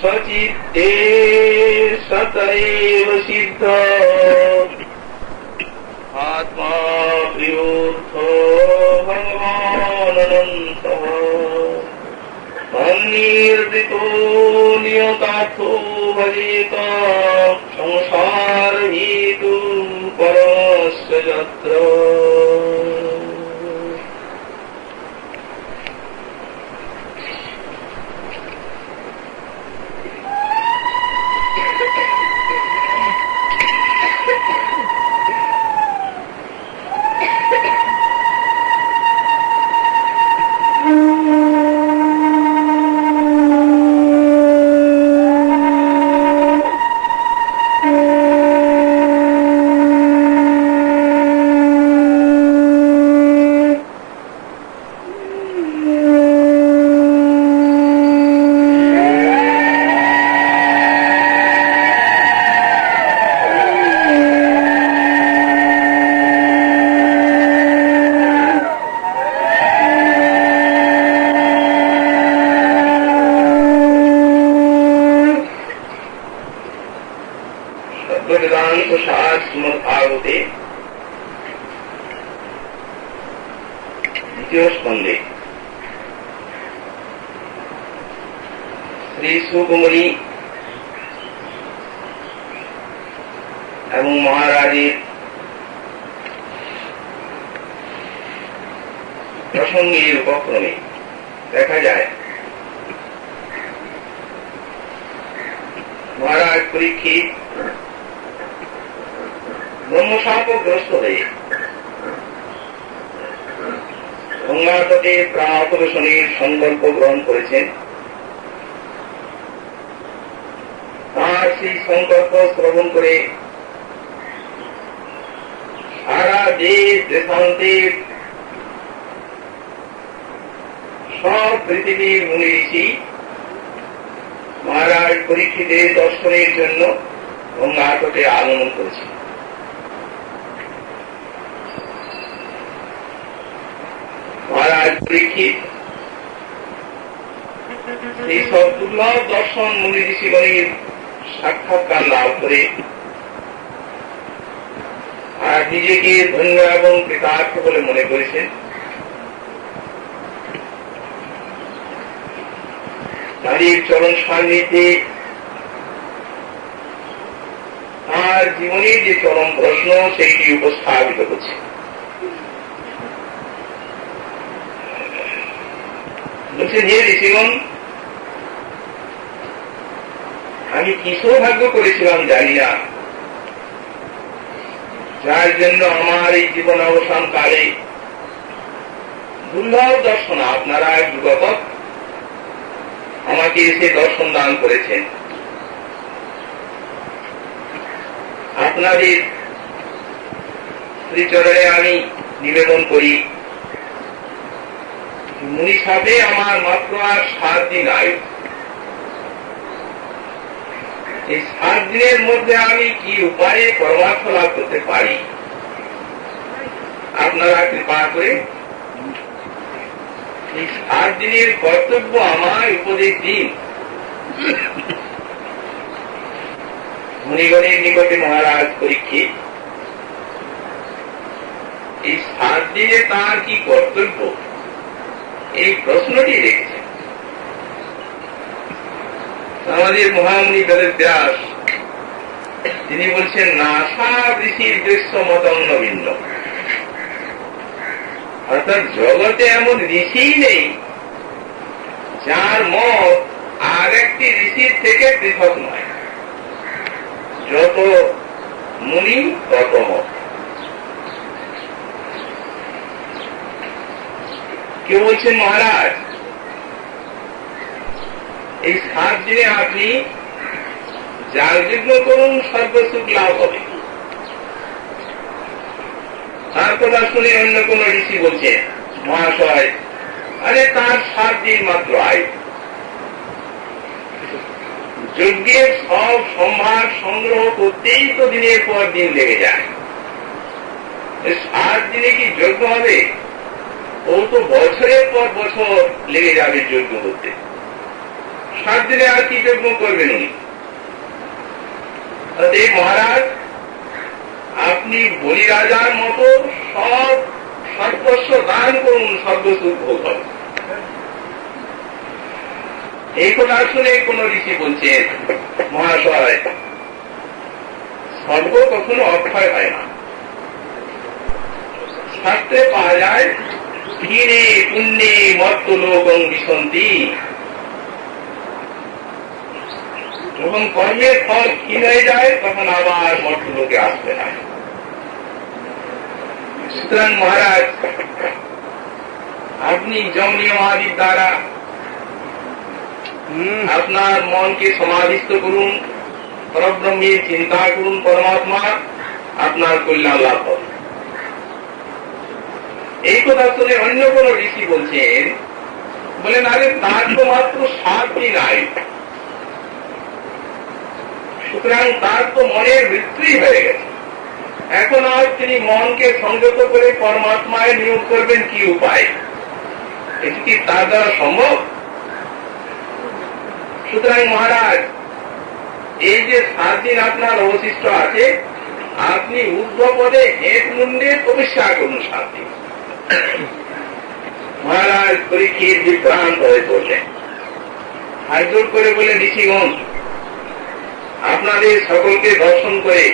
सचित्ते सत एव सिद्ध आत्मा प्रियोऽर्थो भगवानन्तः तन्निर्दितो नियतार्थो भजेत संसार हेतु परमस्य यत्र শ্রী সুকুমারী এবং মহারাজের প্রসঙ্গের উপক্রমে দেখা যায় মহারাজ পরীক্ষিত ব্রহ্মশাপগ্রস্ত হয়ে গঙ্গা তটে প্রাণাপদর্শনের সংকল্প গ্রহণ করেছেন। তাঁর সেই সংকল্প শ্রবণ করে সারা দেশ দেশান্তের সব পৃথিবীর মুনি ঋষি মহারাজ পরীক্ষিতের দর্শনের জন্য গঙ্গা তটে আগমন করেছে। মহারাজ পরীক্ষিত এই সব দুর্লভ দর্শন মুনি ঋষিগণের সাক্ষাৎকার লাভ করে আর নিজেকে ধন্য এবং কৃতার্থ বলে মনে করেছেন। তাদের চরণ সান্নিধ্যে তার জীবনের যে চরম প্রশ্ন সেইটি উপস্থাপিত করছে। বলছেন, হে ঋষিগণ, আমি কি সৌভাগ্য করেছিলাম জানি না, যার জন্য আমার এই জীবন অবসান কালে দুর্লভ দর্শন আপনারা যুগপৎ আমাকে এসে দর্শন দান করেছেন। আপনাদের শ্রীচরণে আমি নিবেদন করি, মুনি সাথে আমার মাত্র আর 7 দিন আয়ু। এই 7 দিনের মধ্যে আমি কি উপায়ে পরমার্থ লাভ করতে পারি, আপনারা কৃপা করে এই 7 দিনের কর্তব্য আমায় উপদেশ দিন। মুনিগণের নিকটে মহারাজ পরীক্ষিত এই 7 দিনে তার কি কর্তব্য, এই প্রশ্নটি রেখেছেন। আমাদের মহামুনি বেদের ব্যাস তিনি বলছেন, নাসা ঋষির দৃশ্য মতন্ন ভিন্ন, অর্থাৎ জগতে এমন ঋষি নেই যার মত আর একটি ঋষির থেকে পৃথক নয়। যত মুনি তত মত। কেউ বলছেন, মহারাজ এই 7 দিনে আপনি যাগযজ্ঞ করুন, সর্বসুখ লাভ হবে। তার কথা শুনে অন্য কোন ঋষি বলছে, মহাশয়, আরে তার 7 দিন মাত্র আয়ু, যজ্ঞের সব সম্ভার সংগ্রহ করতেই তো দিনের পর দিন লেগে যায়। 7 দিনে কি যজ্ঞ হবে? ও তো বছরের পর বছর লেগে যাবে যজ্ঞ করতে। 7 দিনে আর কি যজ্ঞ করবেন উনি? মহারাজ, আপনি বলি রাজার মতো সব সর্বস্ব দান করুন, সর্বসুখ ভোগ হবে। এই কথা শুনে কোন ঋষি বলছেন, মহাশয়, স্বর্গ কখনো অক্ষয় হয় না। শাস্ত্রে পাওয়া যায়, ধীরে পুণ্যে মর্তলোকং বিশন্তি। যখন কর্মের ফল ক্ষীণ হয়ে যায় তখন আবার মর্তলোকে আসবে না। সুতরাং মহারাজ, আপনি যমনীয় মহাদীপ দ্বারা আপনার মনকে সমাধিস্থ করুন, পরব্রহ্মের চিন্তা করুন, পরমাত্মা আপনার কল্যাণ লাভ হবে। এই কথা শুনে অন্য কোন ঋষি বলছেন, বলেন, আরে তার তো মাত্র 7 দিন আয়ু, সুতরাং তার তো মনের মৃত্যুই হয়ে গেছে। এখন আর তিনি মনকে সংযত করে পরমাত্মায় নিয়োগ করবেন কি উপায়? এটি কি তার দ্বারা সম্ভব? সুতরাং মহারাজ, এই যে 7 দিন আপনার অবশিষ্ট আছে, আপনি ঊর্ধ্বপদে হেঁট মুন্ডে তপস্যা করুন 7 দিন। মহারাজ পরীক্ষিত বিভ্রান্ত হয়ে পড়লেন, হাত জোর করে বলে, ঋষিগণ, আপনাদের সকলকে দর্শন করে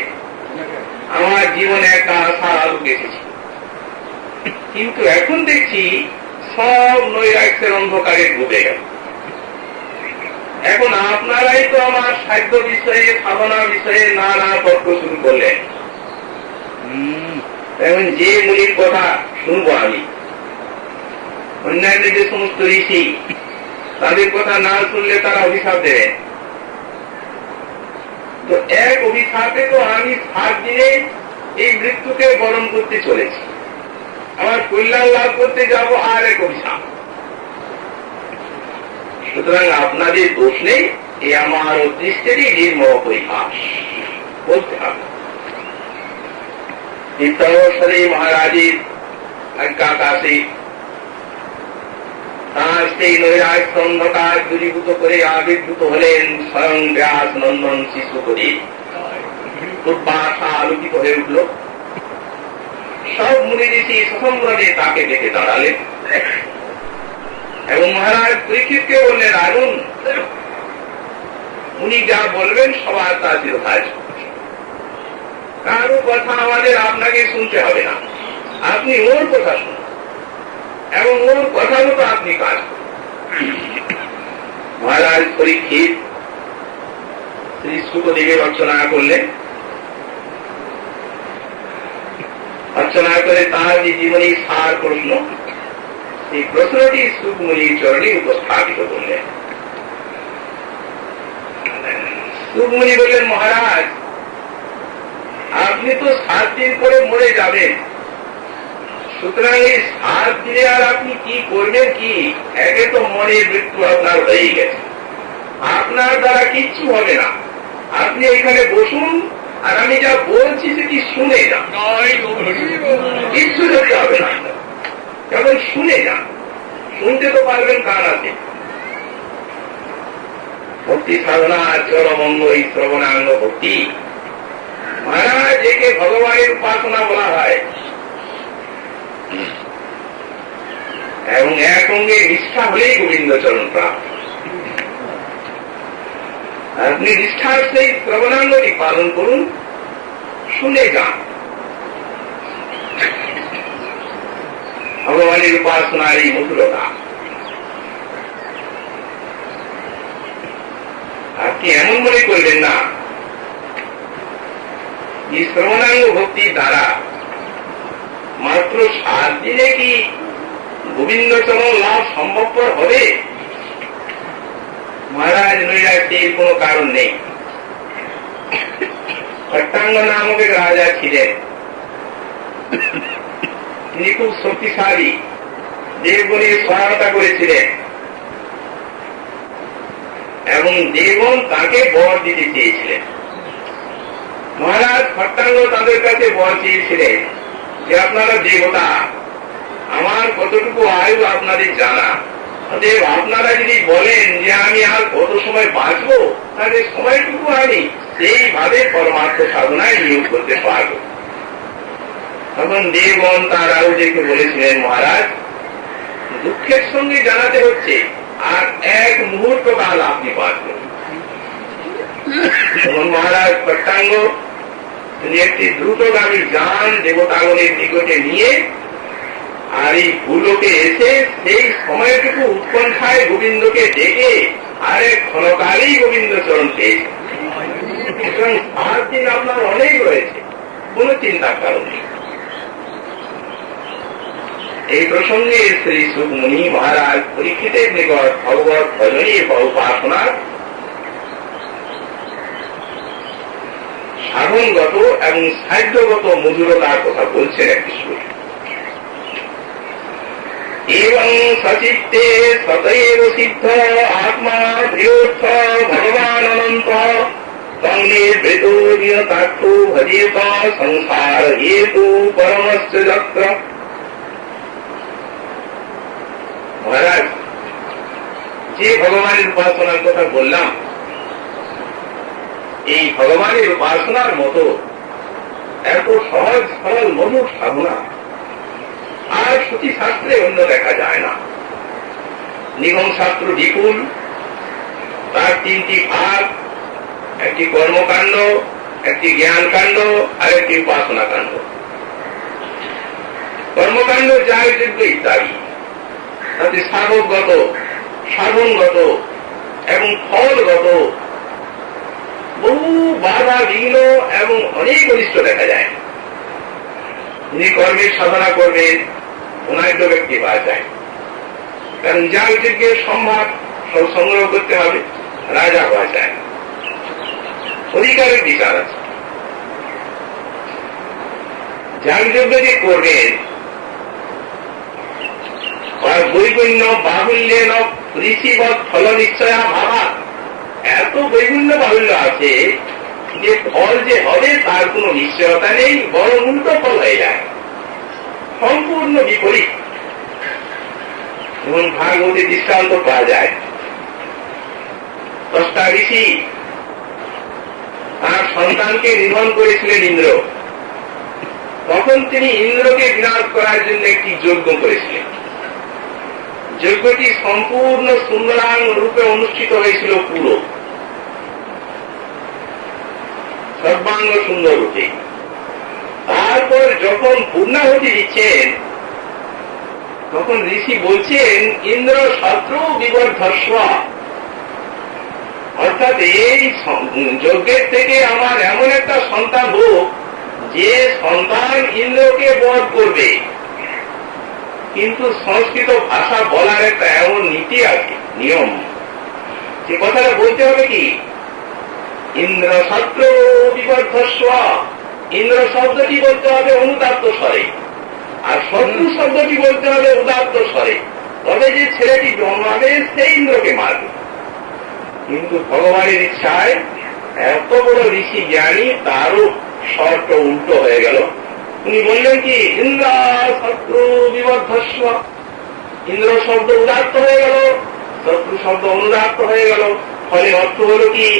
আমার জীবনে একটা আশার আলো দেখেছি, কিন্তু এখন দেখছি সব নৈরাশ্যের অন্ধকারে ডুবে গেল। এখন আপনারাই তো আমার সাধ্য বিষয়ে, সাধনা বিষয়ে নানা তর্ক শুরু করলেন। এখন যে মুনির কথা শুনবো আমি, অন্যান্য যে সমস্ত ঋষি, তাদের কথা না শুনলে তারা অভিশাপ দেবেন। তো এক অভিশাপে তো আমি 7 দিনে এই মৃত্যুকে বরণ করতে চলেছি, আমার কল্যাণ লাভ করতে যাব আর এক অভিশাপ। সুতরাং আপনাদের দোষ নেই, এ আমার অদৃষ্টেরই নির্মম পরিহাস বলতে হবে। ইত্যবসরে মহারাজের আজ্ঞাকাশে তাঁর সেই নৈরাশ্য অন্ধকার দূরীভূত করে আবির্ভূত হলেন স্বয়ং ব্যাস নন্দন শিশু করে। দুর্বাসা আলোকিত হয়ে উঠল, সব মুনি ঋষি সসম্ভ্রমে তাকে দেখে দাঁড়ালেন এবং মহারাজ পরীক্ষিতকে বললেন, আরুন, উনি যা বলবেন সবার তা শিরোধার্য, কারো কথা আমাদের আপনাকে শুনতে হবে না, আপনি ওর কথা শুনুন এবং ওর কথা মতো আপনি কাজ করুন। মহারাজ পরীক্ষিত শ্রী শুকদেবের অর্চনা করলেন, অর্চনা করে তার যে জীবনী সার প্রশ্ন, এই প্রশ্নটি সুকমুনির চরণে উপস্থাপিত করলেন। সুকমুনি বললেন, মহারাজ, আপনি তো 7 দিন পরে মরে যাবেন, সুতরাং এই 7 দিনে আর আপনি কি করবেন? কি, একে তো মনের মৃত্যু আপনার হয়ে গেছে, আপনার দ্বারা কিচ্ছু হবে না, আপনি এখানে বসুন আর আমি যা বলছি সেটি শুনে যান, কিচ্ছু করতে হবে না, কেবল শুনে যান, শুনতে তো পারবেন, কান আছে। ভক্তি সাধনা চরমঙ্গ এই শ্রবণাঙ্গ ভক্তি। মহারাজ, একে ভগবানের উপাসনা বলা হয় এবং এক অঙ্গে নিষ্ঠা হলেই গোবিন্দ চরণ প্রাপ্ত। আপনি নিষ্ঠার সেই শ্রবণাঙ্গটি পালন করুন, শুনে যান। ভগবানের উপাসনার এই মধুরতা আপনি এমন মনে করবেন না যে শ্রবণাঙ্গ ভক্তির দ্বারা মাত্র 7 দিনে কি গোবিন্দ চরণ লাভ সম্ভবপর হবে? মহারাজ, নৈরাশ্যের কোন কারণ নেই। খট্টাঙ্গ নামক এক রাজা ছিলেন, তিনি খুব শক্তিশালী, দেবগণের সহায়তা করেছিলেন এবং দেবগণ তাকে বর দিতে চেয়েছিলেন। মহারাজ খট্টাঙ্গ তাদের কাছে বর চেয়েছিলেন যে আপনারা দেবতা, আমার কতটুকু আয়ু আপনাদের জানা, অতএব আপনারা যদি বলেন যে আমি আর কত সময় বাঁচবো, তাহলে সময়টুকু আমি সেইভাবে পরমার্থ সাধনায় নিয়োগ করতে পারবো। তখন দেবগণ তারাও দেখে বলেছিলেন, মহারাজ দুঃখের সঙ্গে জানাতে হচ্ছে আর এক মুহূর্ত কাল আপনি বাঁচবেন। তখন মহারাজ প্রত্যাঙ্গ তিনি একটি দ্রুতগামী যান দেবতাগণের নিকটে নিয়ে আর এই ভূলোকে এসে সেই সময়টুকু উৎকণ্ঠায় গোবিন্দকে ডেকে আরেক ক্ষণকালেই গোবিন্দ চরণ পেয়েছে। সুতরাং 7 দিন আপনার অনেক রয়েছে, কোন চিন্তার কারণ নেই। এই প্রসঙ্গে শ্রী সুকমুনি মহারাজ পরীক্ষিতের নিকট ভগবত ভজনী বা উপাসনার সাধনগত এবং সাহায্যগত মধুরতার কথা বলছেন একটি শ্লোকে। এবং সচিত্তে সতৈব সিদ্ধ আত্মা প্রিয়োর্থ ভগবান অনন্ত সংনিবৃত নিয়তার্থ ভজেত সংসার হেতু পরমশ্চ যত্র। মহারাজ যে ভগবানের উপাসনার কথা বললাম, এই ভগবানের উপাসনার মতো এত সহজ সরল মধুর সাধনা আর শ্রুতি শাস্ত্রে অন্য দেখা যায় না। নিগম শাস্ত্র বিপুল, তার 3টি ভাগ, একটি কর্মকাণ্ড, একটি জ্ঞান কাণ্ড আর একটি উপাসনা কাণ্ড। কর্মকাণ্ড যাগযজ্ঞ ইত্যাদি, তাতে সাধকগত, সাধনগত এবং ফলগত বহু বাধা বিঘ্ন এবং অনেক অনিষ্ট দেখা যায়। যিনি কর্মের সাধনা করবেন অনাদ্য ব্যক্তি পাওয়া যায়, কারণ যাগযজ্ঞের সম্ভার সব সংগ্রহ করতে হবে, রাজা পাওয়া যায়, অধিকারের বিচার আছে। যাগযজ্ঞ যে করবেন বৈগুণ্য বাহুল্যেন ঋষিবৎ ফল নিশ্চয় ভাবা, এত বৈগুণ্য বাহুল্য আছে যে ফল যে হবে তার কোন নিশ্চয়তা নেই, বরং উল্টো ফল হয়ে যায়, সম্পূর্ণ বিপরীত। যেমন ভাগবতে দৃষ্টান্ত পাওয়া যায়, 10টা ঋষি তার সন্তানকে নিধন করেছিলেন ইন্দ্র। তখন তিনি ইন্দ্রকে বিনাশ করার জন্য একটি যজ্ঞ করেছিলেন। যজ্ঞটি সম্পূর্ণ সুন্দরাং রূপে অনুষ্ঠিত হয়েছিল, পুরো সর্বাঙ্গ সুন্দর রূপে। তারপর যখন পূর্ণাহুতি দিচ্ছেন, তখন ঋষি বলছেন, ইন্দ্র শত্রু বিবর্ধস্ব, অর্থাৎ এই যজ্ঞের থেকে আমার এমন একটা সন্তান হোক যে সন্তান ইন্দ্রকে বধ করবে। কিন্তু সংস্কৃত ভাষা বলার একটা এমন নীতি আছে, নিয়ম, যে কথাটা বলতে হবে কি, ইন্দ্র শত্রু বিবর্ধস্ব, ইন্দ্র শব্দটি বলতে হবে অনুদাত্ত স্বরে, আর শত্রু শব্দটি বলতে হবে উদাত্ত স্বরে, তবে যে ছেলেটি জন্মাবে সেই ইন্দ্রকে মারবে। কিন্তু ভগবানের ইচ্ছায় এত বড় ঋষি জ্ঞানী, তারও শর্ত উল্টো হয়ে গেল। উনি বললেন কি, ইন্দ্র শত্রু বিবর্ধস্ব, ইন্দ্র শব্দ উদাত্ত হয়ে গেল, শত্রু শব্দ অনুদাত্ত হয়ে গেল। ফলে অর্থ হল কি,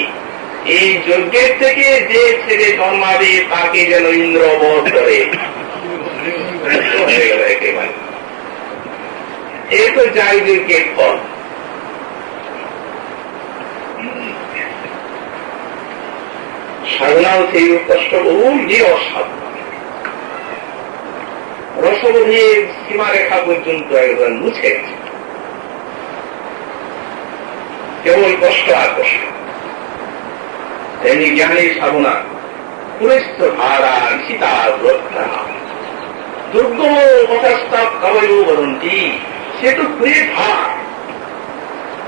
এই যজ্ঞের থেকে যে ছেলে জন্মাবে তাকে যেন ইন্দ্র বধ করে, হয়ে গেল একেবারে। এ তো যাগযজ্ঞের ফল। সাধনাও সেই কষ্ট, বহু নিরস সাধনা, রসবোধের সীমারেখা পর্যন্ত একবার মুছে গেছে, কেবল কষ্ট আর কষ্ট। তেমনি জ্ঞানের সাধনা পুরস্ত ধারা সীতা ব্রতা দুর্গম হতাস্তব কবলু বদন্তি, সে তো খুঁড়ে ধার,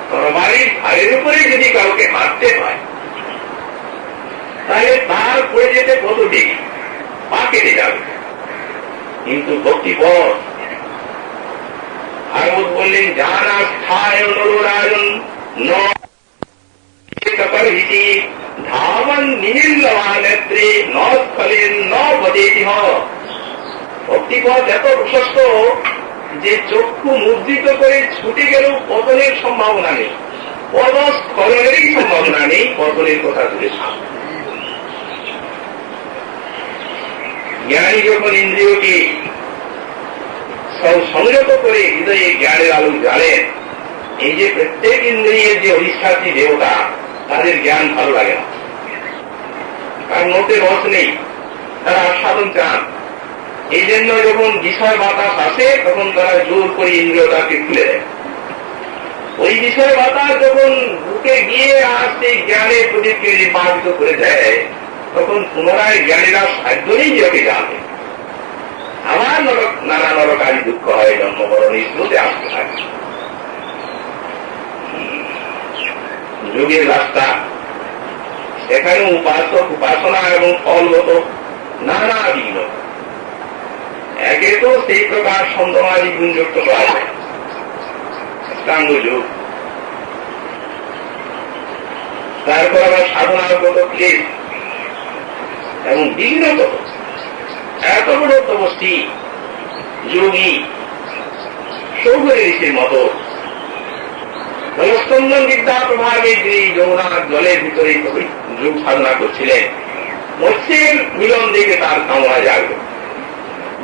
তরবারির ধারের উপরে যদি কাউকে মারতে হয় তাহলে তার পড়ে যেতে কত দেরি, পা কেটে যাবে। কিন্তু ভক্তিপথ, ভাগবত বললেন, জানা স্থায় নররাজন নরহিতি ধাবন নিহিল্লবা নেত্রে নস্থলেন ন বদেতি হ। ভক্তিপথ এত প্রশস্ত যে চক্ষু মুদ্রিত করে ছুটে গেলেও পতনের সম্ভাবনা নেই। পদস্খলনেরই সম্ভাবনা নেই, পতনের কথা দূরে। জ্ঞানী যখন ইন্দ্রিয়কে সংযত করে হৃদয়ে জ্ঞানের আলো জ্বালেন, এই যে প্রত্যেক ইন্দ্রিয়ের যে অধিষ্ঠাত্রী দেবতা, তাদের জ্ঞান ভালো লাগে না, কারণ মধ্যে রস নেই, তারা আস্বাদন চান। এই জন্য যখন বিষয় বাতাস আসে তখন তারা জোর করে ইন্দ্রিয়টাকে খুলে দেয়। ওই বিষয় বাতাস যখন বুকে গিয়ে আর সেই জ্ঞানের প্রদীপকে নির্বাচিত করে দেয়, তখন পুনরায় জ্ঞানীরা সাধ্য নেই নিজেকে জানবে। আমার নানা নরকারী দুঃখ হয়, জন্মমরণের স্রোতে আসতে থাকে। যোগের রাস্তা, সেখানে উপাসক উপাসনা এবং ফলগত নানা বিঘ্ন। একে তো সেই প্রকার সন্দেহাদি গুণযুক্ত করা যায় অষ্টাঙ্গ যোগ, তারপর আবার সাধনাগত ক্লেশ এবং বিঘ্নত এত বড় তপস্বী যোগী সৌগরী ঋষির মতো জলস্পন্দন বিদ্যা প্রভাবে যিনি যমুনার জলের ভিতরে যোগ সাধনা করছিলেন, মৎস্যের মিলন দেখে তার কামনা জাগল।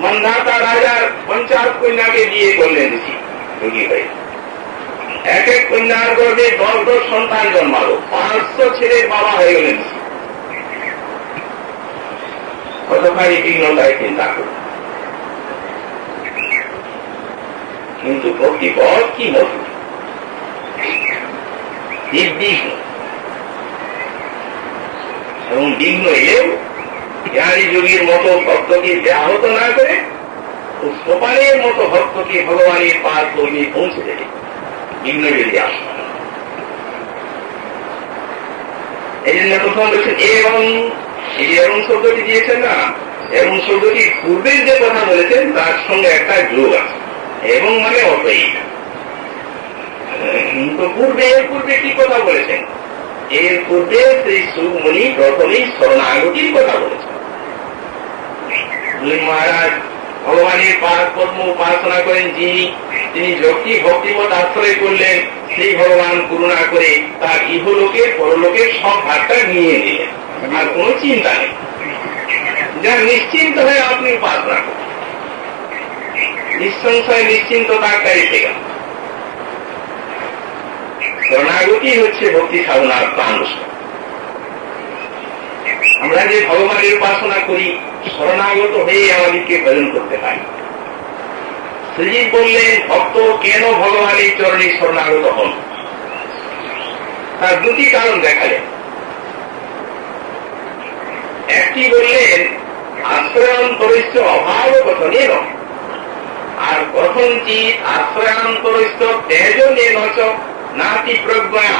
মন্দাতা রাজার 50 কন্যাকে বিয়ে করলেন ঋষি যোগী হয়ে। এক এক কন্যার গর্ভে 10 সন্তান জন্মালো, 500 ছেলের বাবা হয়ে গেলেন ঋষি। কতখানি বিঘ্নতায় চিন্তা করল। কিন্তু ভক্তিপথ কি মধুর, নির্বিঘ্ন, এবং বিঘ্ন এলেও জ্ঞানী যোগীর মতো ভক্তকে ব্যাহত না করে ও সোপানের মতো ভক্তকে ভগবানের পাদ কর্মে পৌঁছে দেবে, বিঘ্ন বেরিয়ে আসবে। এই জন্য প্রথম বলছেন এবং, এই যে এবং শব্দটি দিয়েছেন না, এবং শব্দটি পূর্বের যে কথা বলেছেন তার সঙ্গে একটা যোগ আছে। এবং মানে অতই, তো পূর্বে কি কথা বলেছেন? এর পূর্বে সেই সুমনি প্রথমেই শরণাগতির কথা বলেছেন। মহারাজ ভগবানের পাদ পদ্ম উপাসনা করেন যিনি, তিনি যতই ভক্তিমত আশ্রয় করলেন, সেই ভগবান করুণা করে তার ইহলোকের পরলোকের সব ভাগটা নিয়ে নিলেন, আর কোন চিন্তা নেই। যা নিশ্চিন্ত হয়ে আপনি উপাসনা করেন, নিঃসংশয় নিশ্চিন্ততা এসে গেল। শরণাগতি হচ্ছে ভক্তি সাধনার প্রাণ। আমরা যে ভগবানের উপাসনা করি, শরণাগত হয়ে আমাদেরকে ভজন করতে হয়। শ্রীজীব বললেন ভক্ত কেন ভগবানের চরণে শরণাগত হন, তার দুটি কারণ দেখালেন। একটি বললেন আশ্রয়ান্তরিষ্ঠ অভাব কথনে ন, আর কথঞ্চিৎ আশ্রয়ান্তরিষ্ঠ তেজনে নচ নাতি প্রজ্ঞা।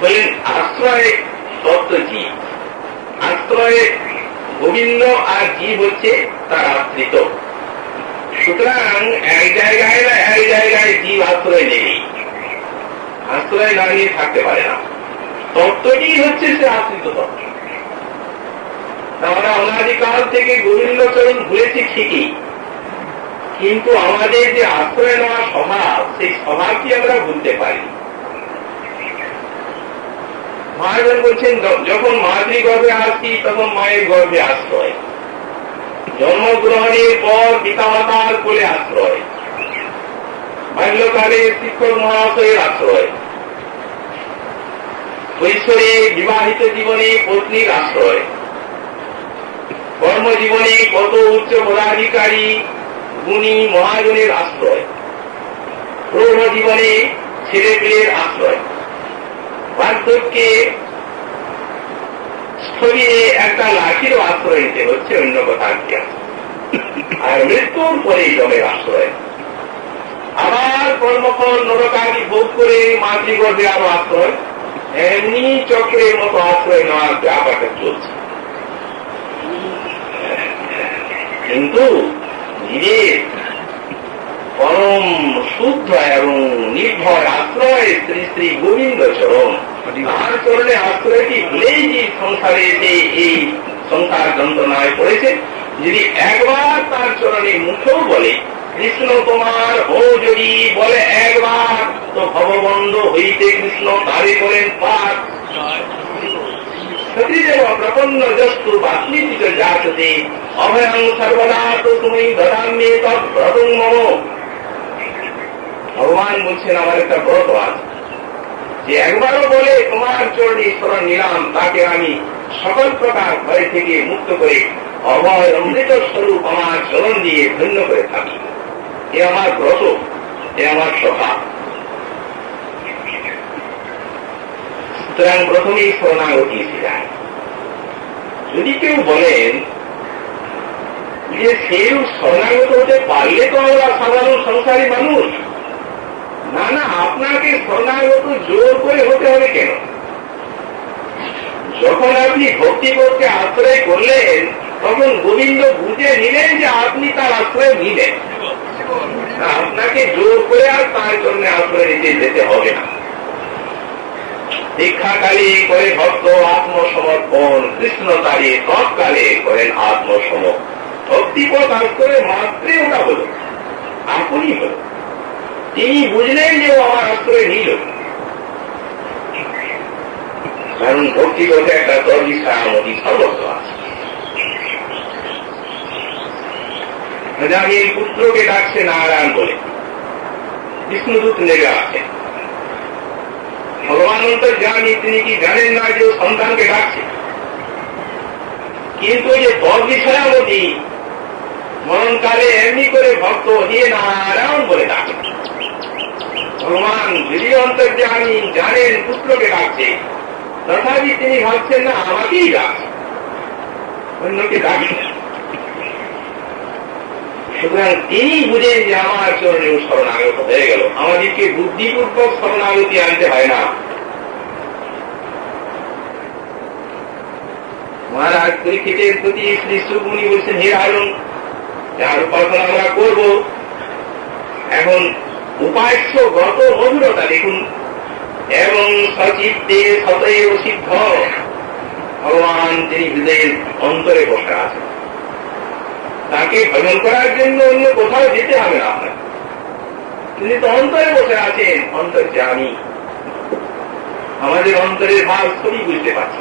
বলেন আশ্রয় তত্ত্ব জীব, আশ্রয় গোবিন্দ আর জীব হচ্ছে তার আশ্রিত। সুতরাং এক জায়গায় না এক জায়গায় জীব আশ্রয় নেই, আশ্রয় না নিয়ে থাকতে পারে না। তত্ত্বটি হচ্ছে সে আশ্রিত তত্ত্ব। আমরা অনাদিকাল থেকে গোবিন্দ চরণ ঘুরেছি ঠিকই, কিন্তু আমাদের যে আশ্রয় নেওয়া স্বভাব, সেই স্বভাবটি আমরা ভুলতে পারি। মহাজন বলছেন যখন মাতৃ গর্ভে আসি তখন মায়ের গর্ভে আশ্রয়, জন্মগ্রহণের পর পিতামাতার কোলে আশ্রয়, বাল্যকালে শিক্ষক মহাশয়ের আশ্রয়, কৈশোরে বিবাহিত জীবনে পত্নীর আশ্রয়, কর্মজীবনে কত উচ্চ পদাধিকারী গুণী মহাজনের আশ্রয়, প্রৌঢ় জীবনে ছেলে পেলের আশ্রয়, বার্ধক্যে শরীরে একটা লাঠিরও আশ্রয় নিতে হচ্ছে, অন্য কথা কি আছে। আর মৃত্যুর পরে জমের আশ্রয়, আবার কর্মফল নরকাদি ভোগ করে মাতৃগর্ভে আরো আশ্রয়, এমনি চক্রের মতো আশ্রয় নেওয়ার ব্যাপারটা চলছে। কিন্তু জীবের পরম শুদ্ধ এবং নির্ভয় আশ্রয় শ্রী শ্রী গোবিন্দ চরণ, তার চরণে আশ্রয়টি ভুলেই যে সংসারে এই সংসার যন্ত্রণায় পড়েছে, যদি একবার তার চরণে মুখেও বলে কৃষ্ণ তোমার হো যদি বলে একবার, তো ভববন্ধ হইতে কৃষ্ণ তারে করেন পার। সতীদেব প্রপন্ন জস্তু বাস্মিত জাততে অভয়ং সর্বদা তো তুমি দদাম্যে তৎব্রতং মম। ভগবান বলছেন আমার একটা ব্রত আছে, যে একবারও বলে তোমার চরণে স্মরণ নিলাম, তাকে আমি সকল প্রকার ভয় থেকে মুক্ত করে অভয় অমৃত স্বরূপ আমার চরণ দিয়ে ধন্য করে থাকি। এ আমার ব্রত, এ আমার স্বভাব। সুতরাং প্রথমেই শরণাগতি শেখায়। যদি কেউ বলেন যে সেও শরণাগত হতে পারলে তো আমরা সাধারণ সংসারী মানুষ, না না, আপনাকে শরণাগত জোর করে হতে হবে কেন? যখন আপনি ভক্তি করতে আশ্রয় করলেন, তখন গোবিন্দ বুঝে নিলেন যে আপনি তার আশ্রয় নিলেন। আপনাকে জোর করে আর তার জন্য আশ্রয় নিতে যেতে হবে না। দীক্ষাকালে করে ভক্ত আত্মসমর্পণ, কৃষ্ণ তারে তৎকালে করেন আত্মসমর্পণ। ভক্তিপথ আশ্রয় মাত্রে ওটা হল, আপনি হল। তিনি বুঝলেন যে ও আমার আশ্রয় নিল, কারণ ভক্তিপথে একটা তর্বিসামতি সর্বত্র আছে। আমি এই পুত্রকে ডাকছে নারায়ণ বলে, বিষ্ণুদূত নেমে আছেন। ভগবান অন্তর্যামী, তিনি কি জানেন না যে ও সন্তানকে ডাকছে? কিন্তু যে তদ্বিষয়াবতী মরণকালে এমনি করে ভক্ত দিয়ে নারায়ণ বলে ডাকে। ভগবান যদি অন্তর্যামী জানেন পুত্রকে ডাকছে, তথাপি তিনি ভাবছেন না আমাকেই ডাকছে, অন্যকে ডাকি। সুতরাং তিনি বুঝেন যে আমার চরণে শরণাগত হয়ে গেল। আমাদেরকে বুদ্ধিপূর্বক শরণাগতি আনতে হয় না। মহারাজ পরীক্ষিতের প্রতি শ্রী সুকমুনি বলছেন, হে রাজন, যার উপাসনা আমরা করব, এখন উপাস্য গত মধুরতা দেখুন, এবং সচিত্তে সতৈব সিদ্ধ। ভগবান তিনি হৃদয়ের অন্তরে বসে আছেন, তাকে ভজন করার জন্য অন্য কোথাও যেতে হবে না আপনার। তিনি তো অন্তরে বসে আছেন, অন্তর্যামী। আমাদের অন্তরের ভাব সবই বুঝতে পারছি।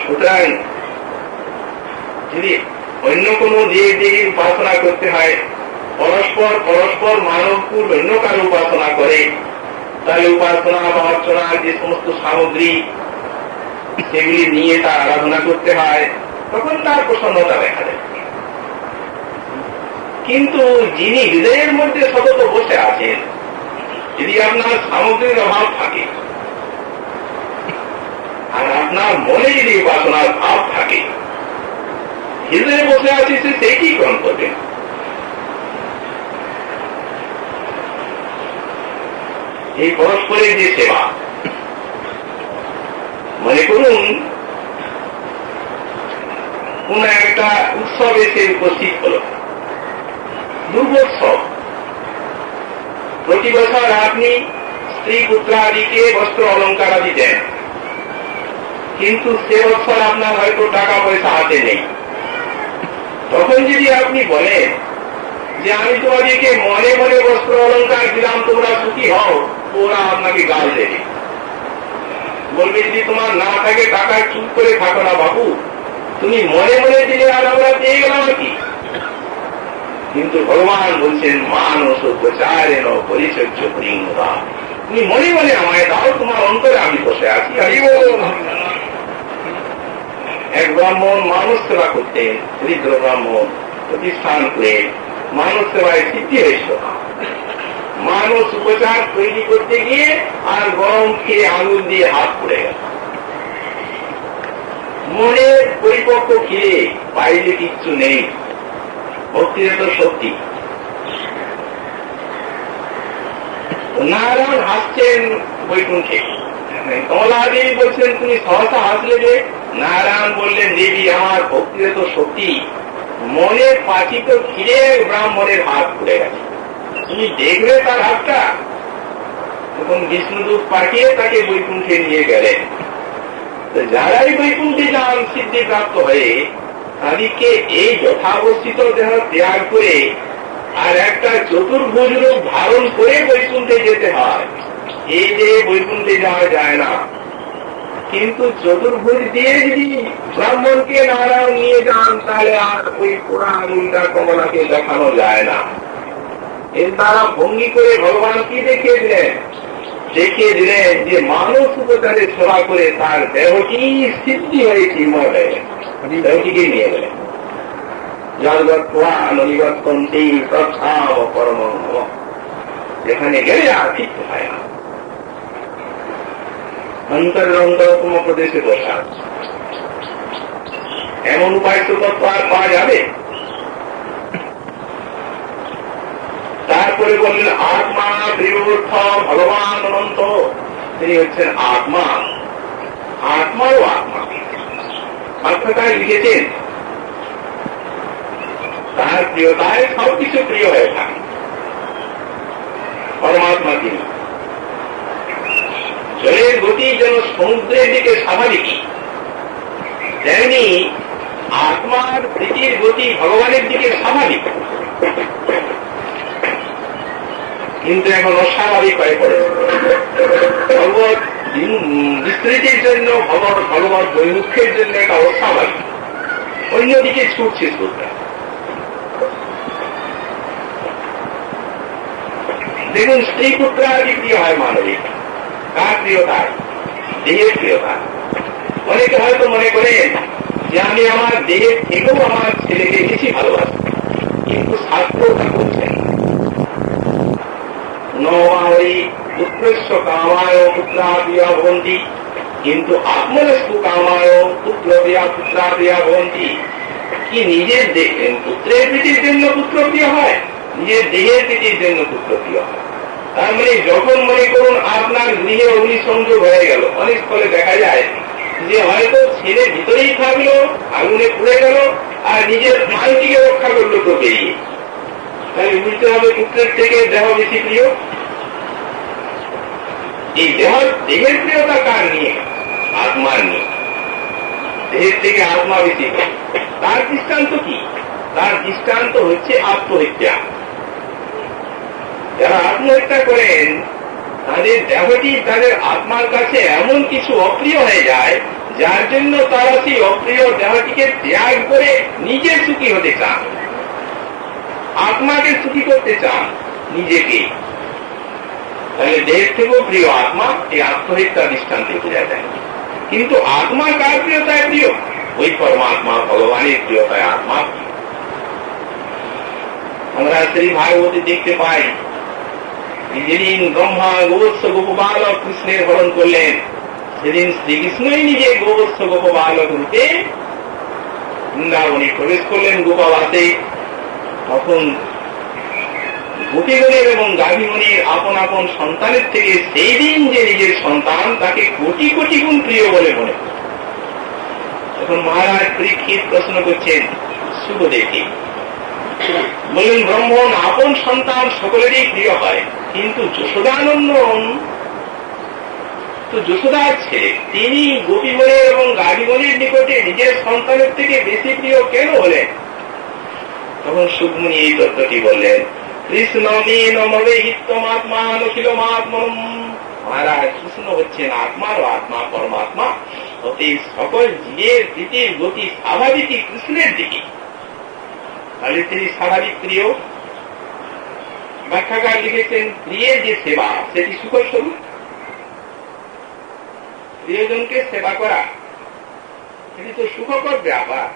সুতরাং যদি অন্য কোনো দেব দেবীর উপাসনা করতে হয়, পরস্পর পরস্পর মানবকুল অন্য কারো উপাসনা করে, তাহলে উপাসনা বা অর্চনার যে সমস্ত সামগ্রী, সেগুলি নিয়ে তার আরাধনা করতে হয়, তখন তার প্রসন্নতা দেখা যায়। কিন্তু যিনি হৃদয়ের মধ্যে সতত বসে আছেন, যদি আপনার সামগ্রীর অভাব থাকে আর আপনার মনে যদি উপাসনার ভাব থাকে, হৃদয়ে বসে আছে, সে সেইটি গ্রহণ করবেন। এই পরস্পরের যে সেবা, মনে করুন কোন একটা উৎসব এসে উপস্থিত হল, দুর্গোৎসব। প্রতি বছর আপনি স্ত্রী পুত্রাদিকে বস্ত্র অলঙ্কার আদি দেন, কিন্তু সে বছর আপনার হয়তো টাকা পয়সা হাতে নেই। তখন যদি আপনি বলেন যে আমি তোমাদেরকে মনে মনে বস্ত্র অলঙ্কার দিলাম, তোমরা সুখী হও, ওরা আপনাকে গাল দেবে, বলবে যদি তোমার না থাকে টাকা চুপ করে থাকো না বাবু, তুমি মনে মনে দিলে আর আমরা পেয়ে গেলাম আর কি। কিন্তু ভগবান বলছেন মানস প্রচারেণ পরিচর্য প্রিয়তা, তুমি মনে মনে আমায় দাও, তোমার অন্তরে আমি বসে আছি। এক ব্রাহ্মণ মানুষ সেবা করতেন, দরিদ্র ব্রাহ্মণ, প্রতিষ্ঠান করে মানুষ সেবায় সিদ্ধি হয়েছিল। মানুষ উপচার তৈরি করতে গিয়ে আর গরম খেয়ে আঙুল দিয়ে হাত পড়ে গেল। মনে পরিপক্ক খেয়ে বাইরে কিচ্ছু নেই, ভক্তির তো সত্যি। নারায়ণ হাসছেন বৈকুণ্ঠে, কমলাদেবী বলছেন তুমি সহসা হাসলে যে? নারায়ণ বললেন, দেবী আমার ভক্তির তো সত্যি, মনে পাচিত ফিরে ব্রাহ্মণের হাত পড়ে গেছে, তুমি দেখবে তার হাতটা। তখন বিষ্ণুদূত পাঠিয়ে তাকে বৈকুণ্ঠে নিয়ে গেলেন। যারাই বৈকুণ্ঠে যান সিদ্ধি প্রাপ্ত হয়ে, তাদেরকে এই যথাবস্থিত দেহ ত্যাগ করে আর একটা চতুর্ভুজ রূপ ধারণ করে বৈকুণ্ঠে যেতে হয়। এই যে বৈকুণ্ঠে যাওয়া যায় না, কিন্তু চতুর্ভুজ দিয়ে যদি ব্রাহ্মণকে নারায়ণ নিয়ে যান তাহলে আর ওই পোড়া আঙুলটা কমলাকে দেখানো যায় না। এর দ্বারা ভঙ্গি করে ভগবান কি দেখিয়ে দিলেন? দেখিয়ে দিলেন যে মানস উপচারে সেবা করে তার দেহটি সিদ্ধি হয়ে চিন্ময় হয়ে গেল, দেহটিকে নিয়ে গেলেন। যেখানে গেলে আর ফিরতে হয় না, অন্তরতম প্রদেশে বসা। এমন উপায় তো তত্ত্ব আর পাওয়া যাবে। তারপরে বললেন আত্মা প্রিয়র্থ ভগবান অনন্ত, তিনি হচ্ছেন আত্মা, আত্মারও আত্মা। অর্থাৎ লিখেছেন তার প্রিয়তায় সবকিছু প্রিয় হয়ে থাকে। পরমাত্মা তিনি। জলের গতি যেন সমুদ্রের দিকে স্বাভাবিক, তেমনি আত্মার প্রীতির গতি ভগবানের দিকে স্বাভাবিক, কিন্তু এখন অস্বাভাবিক হয়ে পড়ে। ভগবত বিস্তৃতির জন্য, ভগবত বৈমুখ্যের জন্য এটা অস্বাভাবিক, অন্যদিকে ছুটছে শ্রদ্ধা। দেখুন, স্ত্রী পুত্রাদি প্রিয় হয় মানবিক। কার প্রিয়তা? দেহের প্রিয়তা। অনেকে হয়তো মনে করেন যে আমি আমার দেহের থেকেও আমার ছেলেকে বেশি ভালোবাসি, কিন্তু শাস্ত্র তা করছেন নই পুত্রস্য কামায় পুত্রাদিয়া ভবন্তি, কিন্তু আত্মনস্তু কামায় পুত্রাদিয়া ভবন্তি। কি নিজের পুত্রের প্রীতির জন্য পুত্র প্রিয় হয়, নিজের দেহের প্রীতির জন্য পুত্র প্রিয় হয়। তার মানে যখন মনে করুন আপনার গৃহে অগ্নিসংযোগ হয়ে গেল, অনেক স্থলে দেখা যায় যে হয়তো ছেলে ভিতরেই থাকলো, আগুনে পুড়ে গেল, আর নিজের মানটিকে রক্ষা করলো তো বেরিয়ে। তাহলে বুঝতে হবে পুত্রের থেকে দেহ বেশি প্রিয়। এই দেহের প্রিয়তা কার নিয়ে? আত্মার নিয়ে। দেহের থেকে আত্মা বেশি। তার দৃষ্টান্ত কি? তার দৃষ্টান্ত হচ্ছে আত্মহত্যা। যারা আত্মহত্যা করেন তাদের দেহটি তাদের আত্মার কাছে এমন কিছু অপ্রিয় হয়ে যায়, যার জন্য তারা সেই অপ্রিয় দেহটিকে ত্যাগ করে নিজে সুখী হতে চান, আত্মাকে সুখী করতে চান নিজেকে। তাহলে দেহের থেকেও প্রিয় আত্মা, এই আত্মহত্যা দৃষ্টান্তে বোঝা যায়। কিন্তু আত্মা কার প্রিয়তায় প্রিয়? ওই পরমাত্মা ভগবানের প্রিয়তায় আত্মা। আমরা শ্রী ভাগবতী দেখতে পাই, যেদিন ব্রহ্মা গোবৎস গোপবালক কৃষ্ণের হরণ করলেন, সেদিন শ্রীকৃষ্ণই নিজে গোবৎস গোপবালক রূপে বৃন্দাবনে প্রবেশ করলেন গোপাবাসে। তখন গোপীগণের এবং গাভীগণের আপন আপন সন্তানের থেকে সেই দিন যে নিজের সন্তান তাকে কোটি কোটি গুণ প্রিয় বলে মনে করে। তখন মহারাজ পরীক্ষিত প্রশ্ন করছেন সুখদেবকে, বললেন ব্রাহ্মণ আপন সন্তান সকলেরই প্রিয় হয়, কিন্তু যশোদানন্দন তো যশোদার ছেলে, তিনি গোপীগণের এবং গাভীগণের নিকটে নিজের সন্তানের থেকে বেশি প্রিয় কেন হলেন? তখন সুখমুনি এই তত্ত্বটি বললেন, কৃষ্ণ মহারাজ, কৃষ্ণ হচ্ছেন আত্মারও আত্মা, পরমাত্মা। অতএব সকল জীবের প্রীতির গতি স্বাভাবিকই কৃষ্ণের দিকে। তাহলে তিনি স্বাভাবিক প্রিয়। ব্যাখ্যাকার লিখেছেন, প্রিয়ের যে সেবা সেটি সুখস্বরূপ। প্রিয়জনকে সেবা করা এটি তো সুখকর ব্যাপার।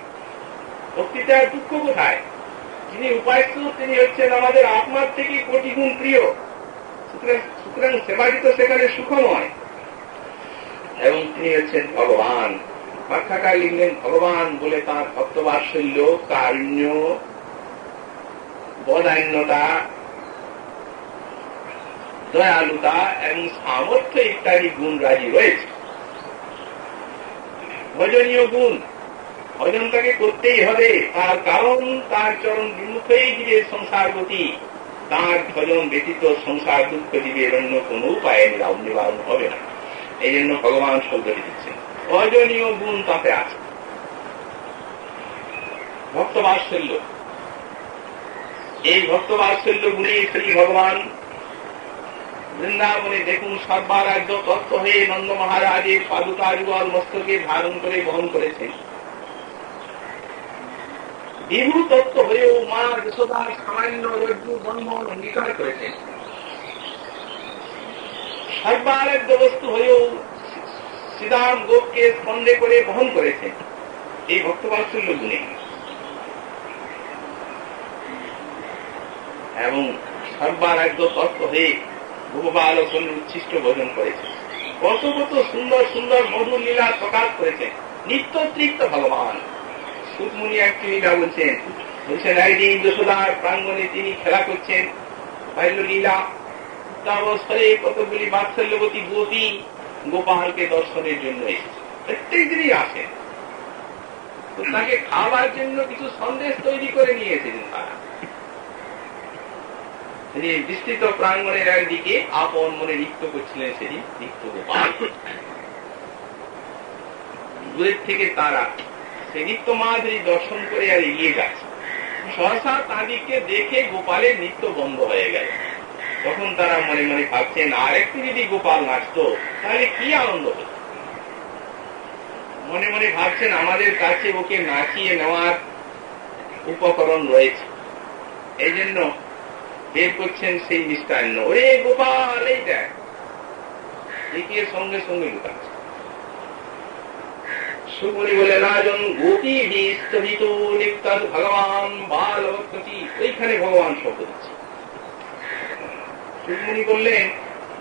ভক্তিতে আর দুঃখ কোথায়? যিনি উপাস্য তিনি হচ্ছেন আমাদের আত্মার থেকে কোটি গুণ প্রিয়। সুতরাং সেবাটি তো সেখানে সুখময়, এবং তিনি হচ্ছেন ভগবান। ব্যাখ্যাকার লিখলেন, ভগবান বলে তাঁর ভক্তবাৎসল্য, কারুণ্য, বদান্যতা, দয়ালুতা এবং সামর্থ্য ইত্যাদি গুণ রাজি রয়েছে। ভজনীয় গুণ, ভজন তাকে করতেই হবে, তার কারণ তার চরণ বিমুখেই জীবের সংসার গতি। তার ভজন ব্যতীত সংসার দুঃখ জীবের অন্য কোন উপায়ে নিবারণ হবে না। এই জন্য ভগবান শব্দটি দিচ্ছেন, ভজনীয় গুণ তাতে আছে। ভক্তবাৎসল্য, এই ভক্ত বাৎসল্য গুণে শ্রী ভগবান বৃন্দাবনে দেখুন সর্বারাধ্য তত্ত্ব হয়ে নন্দ মহারাজের পাদুকা যুগল মস্তকে ধারণ করে বহন করেছেন। বিভু তত্ত্ব হয়েও মা যশোদার সামান্য রজ্জু বন্ধন অঙ্গীকার করেছেন। সর্বারাধ্য বস্তু হয়েও শ্রীরাম গোপকে স্কন্ধে করে বহন করেছেন এই ভক্ত বাৎসল্য গুণে, এবং সর্বারাধ্য তত্ত্ব হয়ে ভগবান উচ্ছিষ্ট ভোজন করেছে। কত কত সুন্দর সুন্দর মধুর লীলা প্রকাশ করেছেন নিত্য তৃপ্ত ভগবান। সুতমুনি একটি লীলা বলছেন একদিন যশোদার প্রাঙ্গণে তিনি খেলা করছেন বাল্য লীলা অবস্থায় কতগুলি বাৎসল্যবতী গোপী গোপালকে দর্শনের জন্য এসেছে। প্রত্যেক দিনই আসেন, তো তাকে খাবার জন্য কিছু সন্দেশ তৈরি করে নিয়ে এসেছেন তারা। তিনি বিস্তৃত প্রাঙ্গণের একদিকে আপন মনে নৃত্য করছিলেন, সেটি নৃত্য গোপাল। দূরের থেকে তারা সে নিত্য মাধুরী দর্শন করে আর এগিয়ে যাচ্ছে। সহসা তাদেরকে দেখে গোপালের নৃত্য বন্ধ হয়ে গেল। তখন তারা মনে মনে ভাবছেন আর একটু যদি গোপাল নাচতো তাহলে কি আনন্দ হতো। মনে মনে ভাবছেন আমাদের কাছে ওকে নাচিয়ে নেওয়ার উপকরণ রয়েছে, এই জন্য বের করছেন সেই মিষ্টান্ন। ওরে গোপাল এই দেখ, দেখিয়ে সঙ্গে সঙ্গে ঢুকাচ্ছে। সুমনি বলে রাজন গোপী বিস্তৃত নিত্যাদ ভগবান বালবৎপতি, ওইখানে ভগবান শব্দ দিচ্ছে। সুমনি বললেন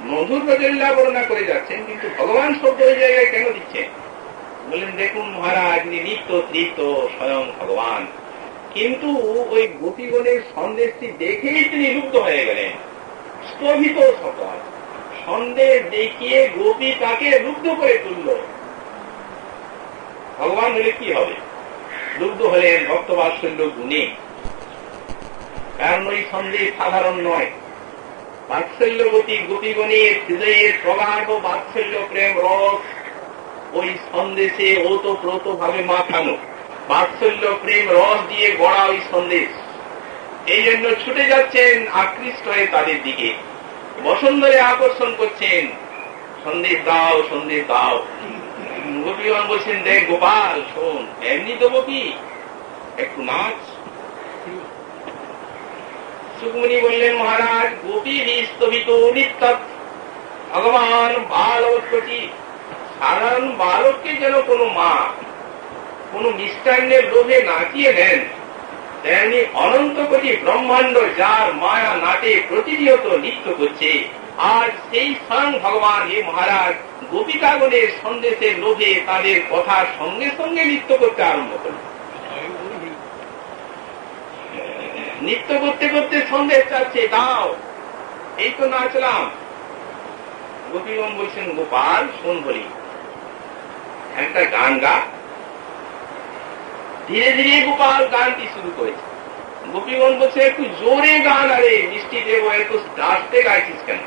মধুর রজল্লা বর্ণনা করে যাচ্ছেন, কিন্তু ভগবান শব্দ ওই জায়গায় কেন দিচ্ছেন? বললেন দেখুন মহারাজ নিত্য তৃপ্ত স্বয়ং ভগবান, কিন্তু ওই গোপীগণের সন্দেশটি দেখেই তিনি লুপ্ত হয়ে গেলেন। স্তভিত সকল সন্দেশ দেখিয়ে গোপী তাকে লুব্ধ করে তুলল। ভগবান হলে কি হবে? লুব্ধ হলেন ভক্ত বাৎসল্য গুণে। কারণ ওই সন্দেশ সাধারণ নয়, বাৎসল্যবতী গোপীগণের হৃদয়ের প্রগাঢ় বাৎসল্য প্রেম রস ওই সন্দেশে ওতপ্রোত ভাবে মাখানো, বাৎসল্য প্রেম রস দিয়ে গড়া ওই সন্দেশ। এই জন্য ছুটে যাচ্ছেন আকৃষ্ট হয়ে তাদের দিকে, বসন্তরে আকর্ষণ করছেন, সন্দেশ দাও সন্দেশ দাও। গোপীগণ বলছেন দেখ গোপাল শোন, এমনি দেবো কি, একটু নাচ। সুকমণি বললেন মহারাজ গোপী বিস্তবিত নিত্য ভগবান বালবৎপতি, সাধারণ বালককে যেন কোনো মা কোন মিষ্টান্নের লোভে নাচিয়ে নেন, তেমনি অনন্ত কোটি ব্রহ্মাণ্ড যার মায়া নাটে প্রতিনিয়ত নৃত্য করছে, আর সেই স্বয়ং ভগবান হে মহারাজ গোপিকাগণের সন্দেশের লোভে তাদের কথার সঙ্গে সঙ্গে নৃত্য করতে আরম্ভ করে। নৃত্য করতে করতে সন্দেশ চাচ্ছে দাও, এই তো নাচলাম। গোপীগণ বলছেন গোপাল শোন বলি, একটা গান গা। ধীরে ধীরে গোপাল গানটি শুরু করেছে। গোপীগণ বলছে একটু জোরে গান, আরে মিষ্টি দেব একটু আস্তে গাইছিস কেন?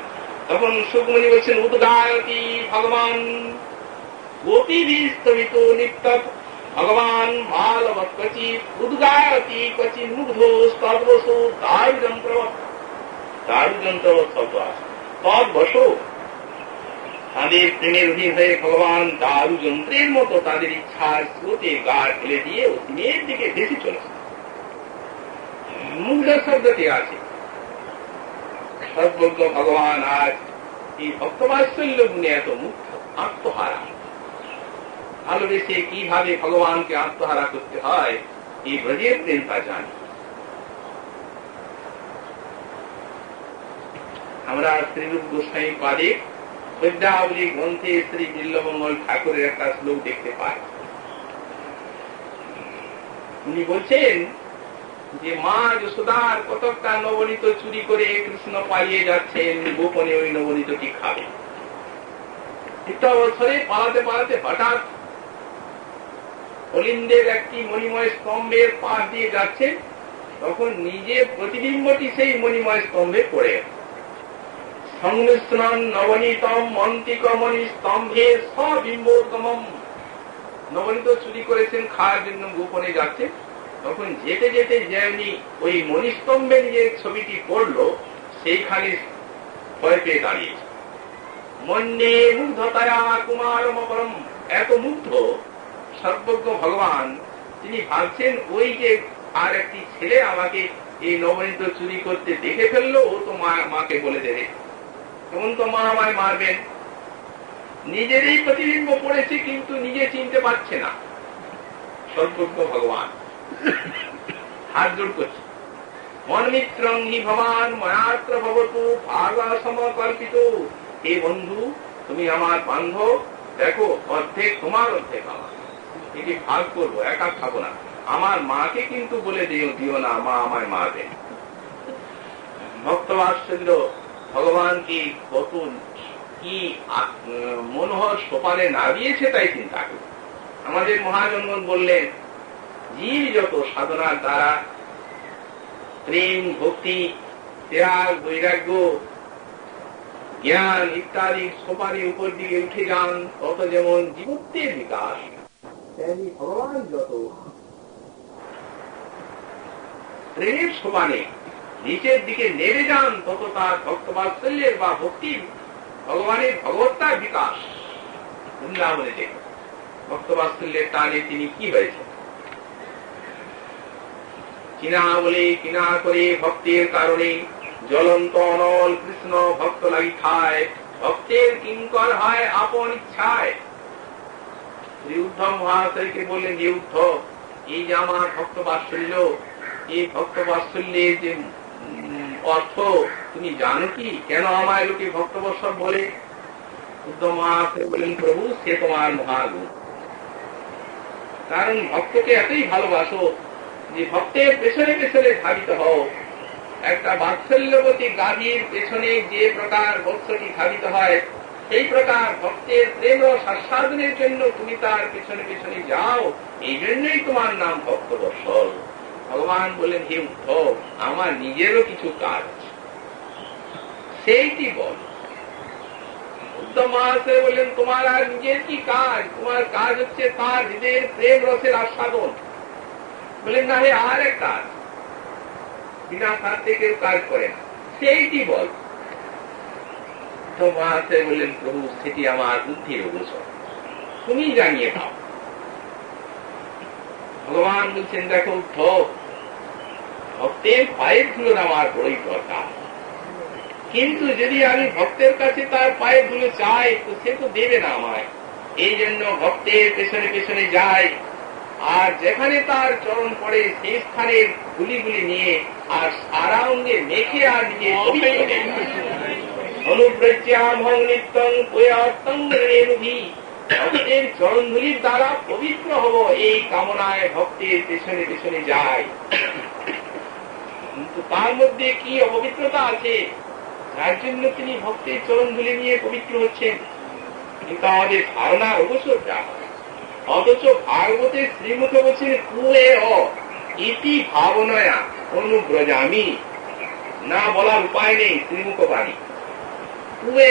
তখন সুকমণি বলছেন উদ্গায়তি ভগবান গোপী বিস্তবিত নিত্য ভগবান বালবৎপতি উদ্গায়তি ক্বচিন মুগ্ধ স্তবসু দারুযন্ত্র। দারুযন্ত্র শব্দ আছে, তদ্বশ তাদের প্রেমের অধীন হয়ে ভগবান দারু যন্ত্রের মতো তাদের ইচ্ছার স্রোতে গা ঠেলে দিয়ে অধীনের দিকে ভেসে চলেছে। মুগ্ধ শব্দটি আছে, সর্বজ্ঞ ভগবান আজ এই ভক্তবাৎসল্য গুণে এত মুগ্ধ, আত্মহারা। ভালোবেসে কিভাবে ভগবানকে আত্মহারা করতে হয় এই ব্রজের প্রেম তা জানি। আমরা শ্রীরূপ গোস্বামী পাদে বিদ্যাবলী গ্রন্থে শ্রী বিল্লমঙ্গল ঠাকুরের একটা শ্লোক দেখতে পাই। উনি বলছেন যে মা যশোদার কতকটা নবনীত চুরি করে কৃষ্ণ পালিয়ে যাচ্ছেন, গোপনে ওই নবনীতটি খাবে। একটা বছরে পালাতে পালাতে হঠাৎ অলিন্দের একটি মণিময় স্তম্ভের পাশ দিয়ে যাচ্ছেন, তখন নিজে প্রতিবিম্বটি সেই মণিময় স্তম্ভে পড়ে গেল। সংমিশ্রণ নবনীতম মন্ত্রিকমণি স্তম্ভে সবিম্বোত্তম। নবনীত চুরি করেছেন, খাওয়ার জন্য গোপনে যাচ্ছে, তখন যেতে যেতে যেমনি ওই মণিস্তম্ভে নিজের ছবিটি পড়লো, সেইখানে ভয় পেয়ে দাঁড়িয়েছে। মন্যে মুগ্ধতারা কুমার মকরম, এত মুগ্ধ সর্বজ্ঞ ভগবান, তিনি ভাবছেন ওই যে আর একটি ছেলে আমাকে এই নবনীত চুরি করতে দেখে ফেললো, ও তো মাকে বলে দেবে, তখন তো মা আমায় মারবেন। নিজেরই প্রতিবিম্ব পড়েছে কিন্তু নিজে চিনতে পারছে না। সর্বজ্ঞ ভগবান হাত জোড় করছে, মনমিত্রং হি ভগবান ময়াত্র ভবতু ভাগা সমকল্পিত, হে বন্ধু তুমি আমার বান্ধব, দেখো অর্ধেক তোমার অর্ধেক আমার, এটি ভাগ করবো, একা খাবো না। আমার মাকে কিন্তু বলে দিও না, মা আমায় মারবে। ভক্তবাৎসল্য ভগবান কি কত কি মনোহর সোপানে না দিয়েছে তাই চিন্তা করি। আমাদের মহাজনগণ বললেন, জীব যত সাধনার দ্বারা প্রেম ভক্তি ত্যাগ বৈরাগ্য জ্ঞান ইত্যাদি সোপানের উপর দিকে উঠে যান, তত যেমন জীবত্বের বিকাশ, তেমনি ভগবান যত প্রেমের সোপানে নিচের দিকে নেমে যান, তত তার ভক্তবাৎসল্যের বা ভক্তির ভগবানের ভগবত্তার বিকাশ। বৃন্দাবনে দেখ ভক্তবাৎসল্যের টানে তিনি কি হয়েছে, কিনা বলে কিনা করে ভক্তের কারণে জ্বলন্ত অনল কৃষ্ণ ভক্ত লাগি খায়, ভক্তের কিঙ্কর হয় আপন ইচ্ছায়। উদ্ধব মহাশয়কে বললেন, যে উদ্ধব, এই যে আমার ভক্ত বাৎসল্য, এই ভক্ত বাৎসল্যের যে অর্থ তুমি জানো কি, কেন আমায় লোকে ভক্তবৎসল বলে? উদ্ধব মহাশয় বললেন, প্রভু সে তোমার মহাগুণ, কারণ ভক্তকে এতই ভালোবাসো যে ভক্তের পেছনে পেছনে ধাবিত হও। একটা বাৎসল্যবতী গাভীর পেছনে যে প্রকার বৎসটি ধাবিত হয়, সেই প্রকার ভক্তের প্রেম রস আস্বাদনের জন্য তুমি তার পেছনে পেছনে যাও, এই জন্যই তোমার নাম ভক্তবৎসল। ভগবান বললেন, হে উদ্ধব, আমার নিজেরও কিছু কাজ আছে, সেইটি বল। উদ্ধব মহাশয় বললেন, তোমার আর নিজের কি কাজ? তোমার কাজ হচ্ছে তার হৃদয়ের প্রেম রসের আস্বাদন। বললেন, না হে, আর এক কাজ, বিনা স্বার্থে কেউ কাজ করে না, সেইটি বল। তো মহাশয় বললেন, প্রভু সেটি আমার বুদ্ধির অগোচর, তুমি জানিয়ে দাও। ভগবান বলছেন, দেখো উদ্ধব, ভক্তের পায়ের ধুলো আমার বড়ই দরকার, কিন্তু যদি আমি ভক্তের কাছে তার পায়ের ধুলো চাই তো সে তো দেবে না আমায়। এই জন্য ভক্তের পেছনে পেছনে যাই, আর যেখানে তার চরণ পড়ে সেই স্থানের ধুলিগুলি নিয়ে আর সারা অঙ্গে মেখে আর নিজে ভক্তের চরণ ধুলির দ্বারা পবিত্র হব, এই কামনায় ভক্তের পেছনে পেছনে যায়। কিন্তু তার মধ্যে কি অপবিত্রতা আছে, যার জন্য তিনি ভক্তের চরণ ধুলি নিয়ে পবিত্র হচ্ছেন? কিন্তু আমাদের ধারণার অবসর যা, অথচ ভাগবতের শ্রীমুখে বলছেন, কুয়ে ইতি ভাবনয়া অনুব্রজামি, না বলার উপায় নেই, শ্রীমুখ বাণী। কুয়ে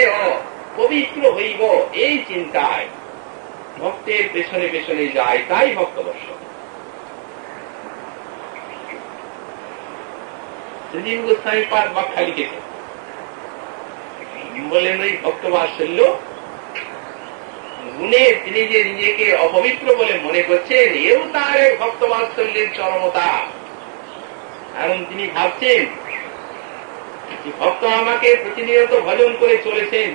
পবিত্র হইব এই চিন্তায় ভক্তের পেছনে পেছনে যায়, তাই ভক্তবর্ষ। শ্রীজীব গোস্বামী পাদ ব্যাখ্যা লিখেছেন, বলেন ওই ভক্তবাৎসল্য গুণে তিনি যে নিজেকে অপবিত্র বলে মনে করছেন, এও তার এক ভক্তবাৎসল্যের চরমতা। কারণ তিনি ভাবছেন ভক্ত আমাকে প্রতিনিয়ত ভজন করে চলেছেন,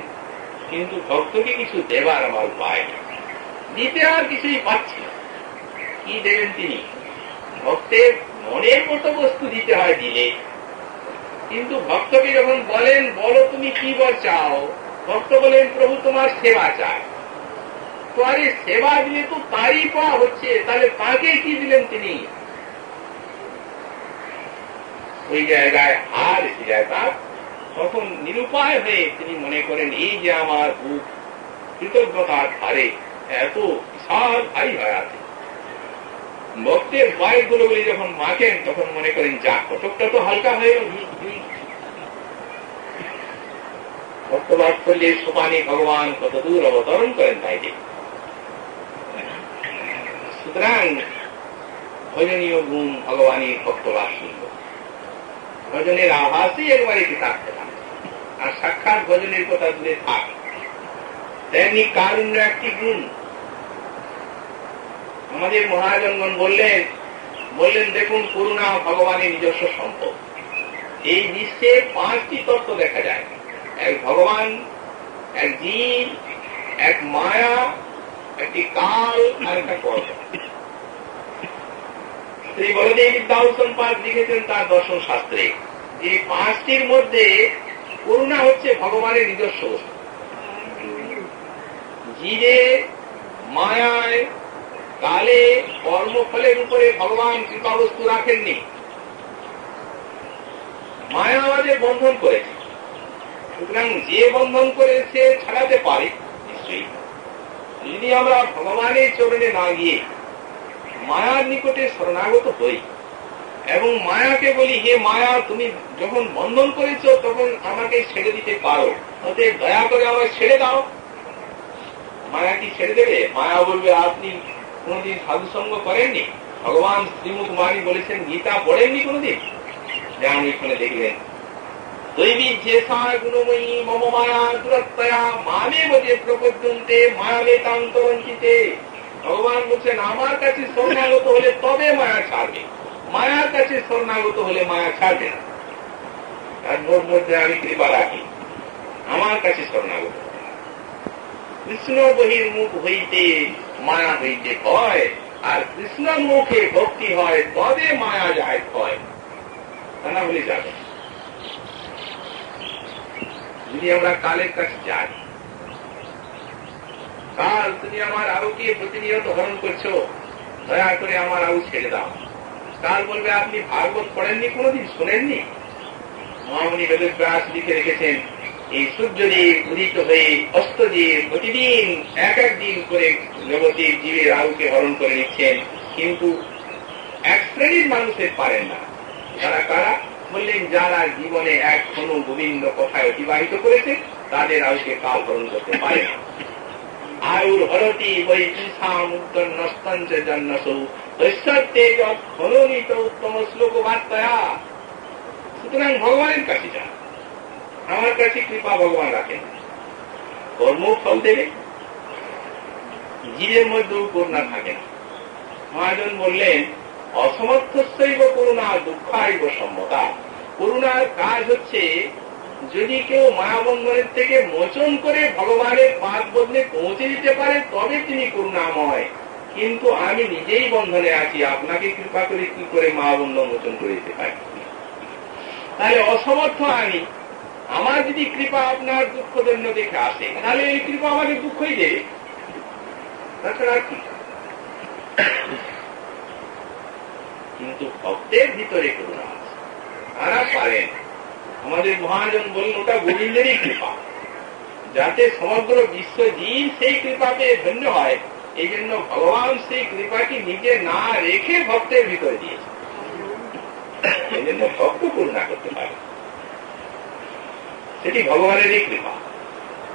কিন্তু ভক্তকে কিছু দেবার আমার উপায় নেই, দিতে আর কিছুই পাচ্ছি না। কি দেবেন তিনি? ভক্তের মনের মতো বস্তু দিতে হয় দিলে, কিন্তু ভক্তকে যখন বলেন, বলো তুমি কি বল চাও, ভক্ত বলেন, প্রভু তোমার সেবা চায়। তো আরে সেবা দিলে তো তারই পাওয়া হচ্ছে, তাহলে তাকে কি দিলেন তিনি? ওই জায়গায় হার এসে যায় তার। তখন নিরুপায় হয়ে তিনি মনে করেন, এই যে আমার বুক কৃতজ্ঞতার ধারে এত বিশাল ভারী হয়ে আছে, ভক্তের পায়ের গুলোগুলি যখন মাখেন তখন মনে করেন, যা কতকটা তো হালকা হয়ে ভক্তবাৎসল্যের সোপানে ভগবান কত দূর অবতরণ করেন তাই যে। সুতরাং ভজনীয় গুণ ভগবানের ভক্তবাৎসল্য, ভজনের আভাসই একবারে থাকতে পারে। আর সাক্ষাৎ ভজনের কথা দূরে থাক। তেমনি কারুণ্য একটি গুণ। আমাদের মহাজনগণ বললেন দেখুন, করুণা ভগবানের নিজস্ব সম্পদ। এই বিশ্বে 5টি তত্ত্ব দেখা যায়, এক ভগবান, এক জীব, এক মায়া, একটি কাল, আর একটা কর্ম। শ্রী বলদেব বিদ্যাভূষণ পাঠ লিখেছেন তার দর্শন শাস্ত্রে, যে 5টির মধ্যে করুণা হচ্ছে ভগবানের নিজস্ব বস্তু। জীবে, মায়ায়, কালে, কর্মফলের উপরে ভগবান কৃপাবস্তু রাখেননি। মায়া আমাদের বন্ধন করেছে, সুতরাং যে বন্ধন করে সে ছাড়াতে পারে নিশ্চয়ই। যদি আমরা ভগবানের চরণে না গিয়ে মায়ার নিকটে শরণাগত হই এবং মায়াকে বলি, হে মায়া, তুমি যখন বন্ধন করেছ তখন আমাকে ছেড়ে দিতে পারো, অতএব দয়া করে আমায় ছেড়ে দাও। মায়া কি ছেড়ে দেবে? মায়া বলবে, আপনি কোনদিন সাধুসঙ্গ করেননি? ভগবান শ্রীমুখ বাণী বলেছেন, গীতা পড়েননি কোনদিন? যেমন এখানে দেখলেন, দৈবী যে গুণময়ী মম মায়া দূরত্বয়া মামে বোধে প্রপদ্যন্তে মায়াবে তান্তরঞ্চিতে। ভগবান বলছেন, আমার কাছে শরণাগত হলে তবে মায়া ছাড়বে, মায়ার কাছে শরণাগত হলে মায়া ছাড়বে না। তার মধ্যে আমি কৃপা রাখি, আমার কাছে শরণাগত। কৃষ্ণ বহির মুখ হইতে মায়া হইতে হয়, আর কৃষ্ণ মুখে ভক্তি হয় তবে মায়া যায় হয়, তা না হলে যাবে। যদি আমরা কালের কাছে যাই, কাল তুমি আমার আরোকে প্রতিনিয়ত হরণ করছো, দয়া করে আমার আরো ছেড়ে দাও। কাল বলবে, আপনি ভাগবত পড়েননি কোনদিন, শোনেননি? মহামণি বেদব্যাস লিখে রেখেছেন, এই সূর্যদেব উদিত হয়ে অস্ত দিয়ে প্রতিদিন এক দিন করে জগতের জীবের আয়ুকে হরণ করে নিচ্ছেন, কিন্তু এক শ্রেণীর মানুষের পারেন না। তারা কারা? বললেন, যারা জীবনে এক কোন গোবিন্দ কথায় অতিবাহিত করেছে তাদের আয়ুকে কাল হরণ করতে পারে না। আয়ুর হরতি বৈ মুক্তন নস্তঞ্চ জন্মসৌ ঐশ্বর্যেজ খননিত উত্তম শ্লোক বার্তায়া। সুতরাং ভগবানের কাছে যান, আমার কাছে কৃপা ভগবান রাখেন, কর্ম ফল দেবে, জীবের মধ্যেও করুণা থাকে না। মহাজন বললেন, অসমর্থস্যৈব করুণা দুঃখাইব সম্মতা। করুণার কাজ হচ্ছে, যদি কেউ মায়াবন্ধনের থেকে মোচন করে ভগবানের পাদ বদলে পৌঁছে দিতে পারে তবে তিনি করুণাময়। কিন্তু আমি নিজেই বন্ধনে আছি, আপনাকে কৃপা করে কি করে মায়াবন্ধন মোচন করে দিতে পারি? তাহলে অসমর্থ আমি। আমার যদি কৃপা আপনার দুঃখ দৈন্য দেখে আসে, তাহলে এই কৃপা আমাকে দুঃখই দেবে, তাছাড়া কি? কিন্তু ভক্তের ভিতরে করুণা আছে, তারা পারেন। আমাদের মহাজন বললেন, ওটা গোবিন্দেরই কৃপা, যাতে সমগ্র বিশ্ব জীব সেই কৃপা পেয়ে ধন্য হয়। এই জন্য ভগবান সেই কৃপাকে নিজে না রেখে ভক্তের ভিতরে দিয়েছে, এই জন্য ভক্ত করুণা করতে পারে। সেটি ভগবানেরই কৃপা,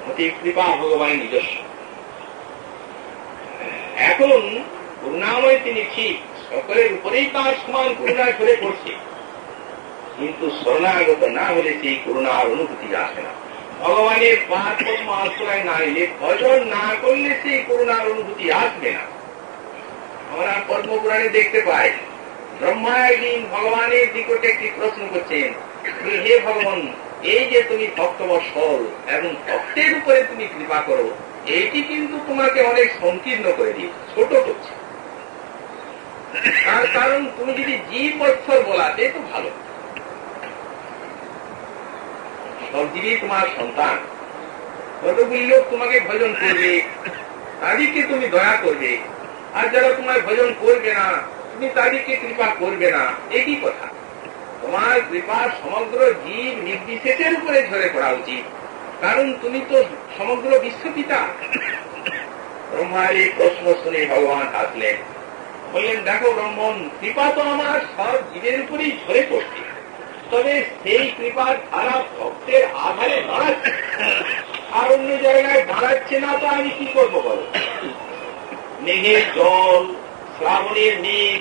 অতি কৃপা ভগবানের নিজস্ব। এখন করুণাময় তিনি ঠিক, সকলের উপরেই তার সমান করুণা ঝরে পড়ছে, কিন্তু শরণাগত না হলে সেই করুণার অনুভূতি আসে না। ভগবানের পাদ পদ্ম আশ্রয় না নিলে, ভজন না করলে সেই করুণার অনুভূতি আসবে না। আমরা পদ্মপুরাণে দেখতে পাই, ব্রহ্মা একদিন ভগবানের নিকটে একটি প্রশ্ন করছেন, হে ভগবান, এই যে তুমি ভক্তবৎসল এবং ভক্তের উপরে তুমি কৃপা করো, এইটি কিন্তু তোমাকে অনেক সংকীর্ণ করে দিয়েছে, ছোট করছে। তার কারণ তুমি যদি জীব বৎসল বলাতে তো ভালো, সব জীবই তোমার সন্তান, কতগুলি লোক তোমাকে ভজন করবে, তাদেরকে তুমি দয়া করবে, আর যারা তোমার ভজন করবে না তুমি তাদেরকে কৃপা করবে না। একই কথা, তোমার কৃপা সমগ্র জীব নির্বিশেষের উপরে ঝরে পড়া উচিত, কারণ তুমি তো সমগ্র বিশ্বপিতা। ব্রহ্মার এই প্রশ্ন শুনে ভগবান হাসলেন, বললেন, দেখো ব্রহ্মণ, কৃপা তো আমার সব জীবের উপরেই ঝরে পড়ছে, তবে সেই কৃপার ধারা ভক্তের আধারে দাঁড়াচ্ছে, আর অন্য জায়গায় দাঁড়াচ্ছে না, তো আমি কি করবো বলো? মেঘের জল, শ্রাবণের মেঘ,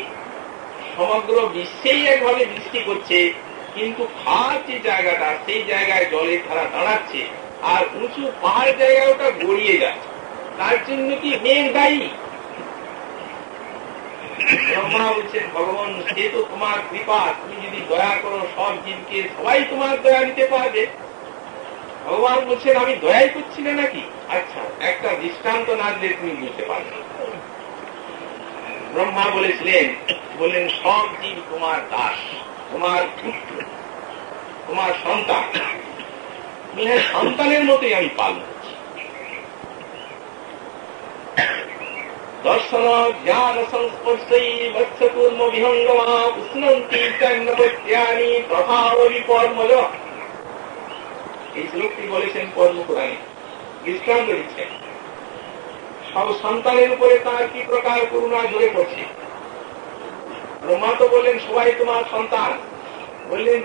সমগ্র বিশ্বেই একভাবে বৃষ্টি করছে, কিন্তু খাদ যে জায়গাটা সেই জায়গায় জলের ধারা দাঁড়াচ্ছে, আর উঁচু পাহাড় জায়গায় ওটা গড়িয়ে যাচ্ছে। তার জন্য কি মেঘ দায়ী? ব্রহ্মা বলছেন, ভগবান সে তো তোমার কৃপা, তুমি যদি দয়া করো সব জীবকে, সবাই তোমার দয়া নিতে পারবে। ভগবান বলছেন, আমি দয়াই করছি না নাকি? আচ্ছা, একটা দৃষ্টান্ত না দিলে তুমি বুঝতে পারবে। ব্রহ্মা বললেন সব জীব তোমার দাস, তোমার পুত্র, তোমার সন্তান। সন্তানের মতোই আমি পালন করছি। দর্শন জ্ঞান সংস্পর্শই বৎসকুর্ম বিহঙ্গমা উষ্ণন্তি চন্দ্রপত্যানি প্রভাব বিপর্মজ। এই শ্লোকটি বলেছেন পদ্মপুরাণে, দৃষ্টান্ত দিচ্ছেন সব সন্তানের উপরে তার কি প্রকার করুণা ঝরে পড়ছে। ব্রহ্মা তো বললেন সবাই তোমার সন্তান। বললেন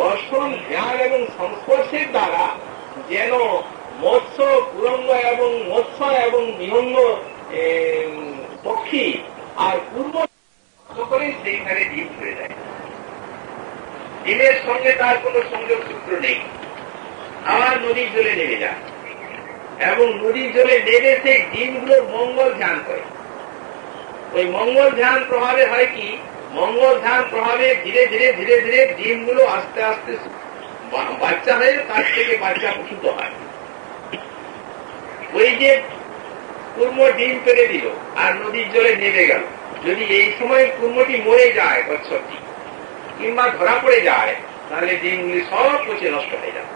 দর্শন জ্ঞান এবং সংস্পর্শের দ্বারা যেন মৎস্য কুরঙ্গ এবং মৎস্য এবং বিহঙ্গ পক্ষী আর পূর্ব করে সেইখানে ডিম হয়ে যায়। ডিমের সঙ্গে তার কোন সংযোগ সূত্র নেই। আবার নদীর জলে নেমে যায় এবং নদীর জলে নেমে সেই ডিমগুলোর মঙ্গল ধ্যান করে। ওই মঙ্গল ধ্যান প্রভাবে হয় কি, মঙ্গল ধ্যান প্রভাবে ধীরে ধীরে ধীরে ধীরে ডিমগুলো আস্তে আস্তে বাচ্চা হয়ে তার থেকে বাচ্চা প্রসূত হয়। ওই যে কুর্ম ডিম পেড়ে দিল আর নদীর জলে নেমে গেল, যদি এই সময় কুর্মটি মরে যায়, কচ্ছপটি কিংবা ধরা পড়ে যায়, তাহলে ডিমগুলি সব পচে নষ্ট হয়ে যায়।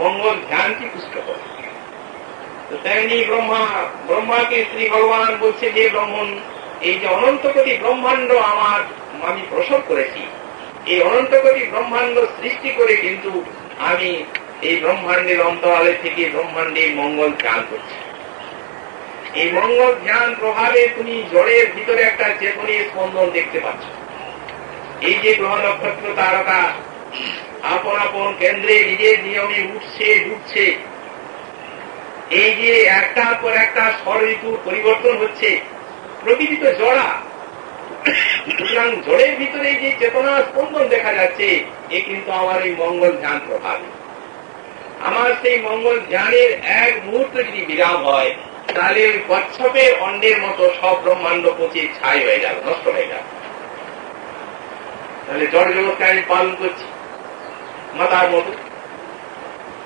মঙ্গল ধ্যানটি পুষ্ট করে। তো তেমনি ব্রহ্মাকে শ্রী ভগবান বলছে যে ব্রহ্মণ, এই যে অনন্ত কোটি ব্রহ্মাণ্ড আমি প্রসব করেছি, এই অনন্ত কোটি ব্রহ্মাণ্ড সৃষ্টি করে কিন্তু আমি এই ব্রহ্মাণ্ডের অন্তরালে থেকে ব্রহ্মাণ্ডের মঙ্গল ধ্যান করছি। এই মঙ্গল ধ্যান প্রভাবে তুমি জড়ের ভিতরে একটা চেতনের স্পন্দন দেখতে পাচ্ছ। এই যে গ্রহ নক্ষত্র তারকা আপন আপন কেন্দ্রে নিজের নিয়মে উঠছে ডুবছে, এই যে একটার পর একটা ষড় ঋতুর পরিবর্তন হচ্ছে, প্রকৃতি তো জড়া। সুতরাং জড়ের ভিতরে যে চেতনা স্পন্দন দেখা যাচ্ছে, এ কিন্তু আমার এই মঙ্গল ধ্যান প্রভাব। আমার সেই মঙ্গল ধ্যানের এক মুহূর্ত যদি বিরাম হয়, তাহলে ওই কচ্ছপের অন্ডের মতো সব ব্রহ্মাণ্ড পচে ছাই হয়ে যাবে, নষ্ট হয়ে যাবে। তাহলে জড় জগৎকে আমি পালন করছি মাতার মতো।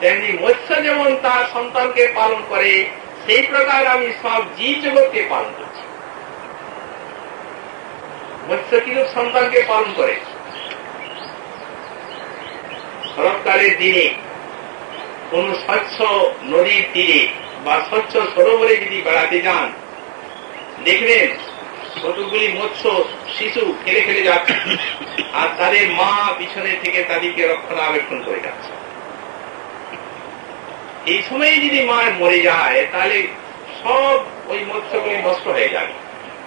তেমনি মৎস্য যেমন তার সন্তানকে পালন করে, সেই প্রকার আমি সব জীব জগৎকে পালন করছি। মৎস্য কিরূপ সন্তানকে পালন করে? শরৎকালের দিনে কোন স্বচ্ছ নদীর তীরে বা স্বচ্ছ সরোবরে যদি বেড়াতে যান, দেখবেন কতগুলি মৎস্য শিশু খেলে খেলে যাচ্ছে, আর তাদের মা পিছনে থেকে তাদেরকে রক্ষণাবেক্ষণ করে যাচ্ছে। এই সময়ে যদি মা মরে যায়, তাহলে সব ওই মৎস্যগুলি নষ্ট হয়ে যাবে।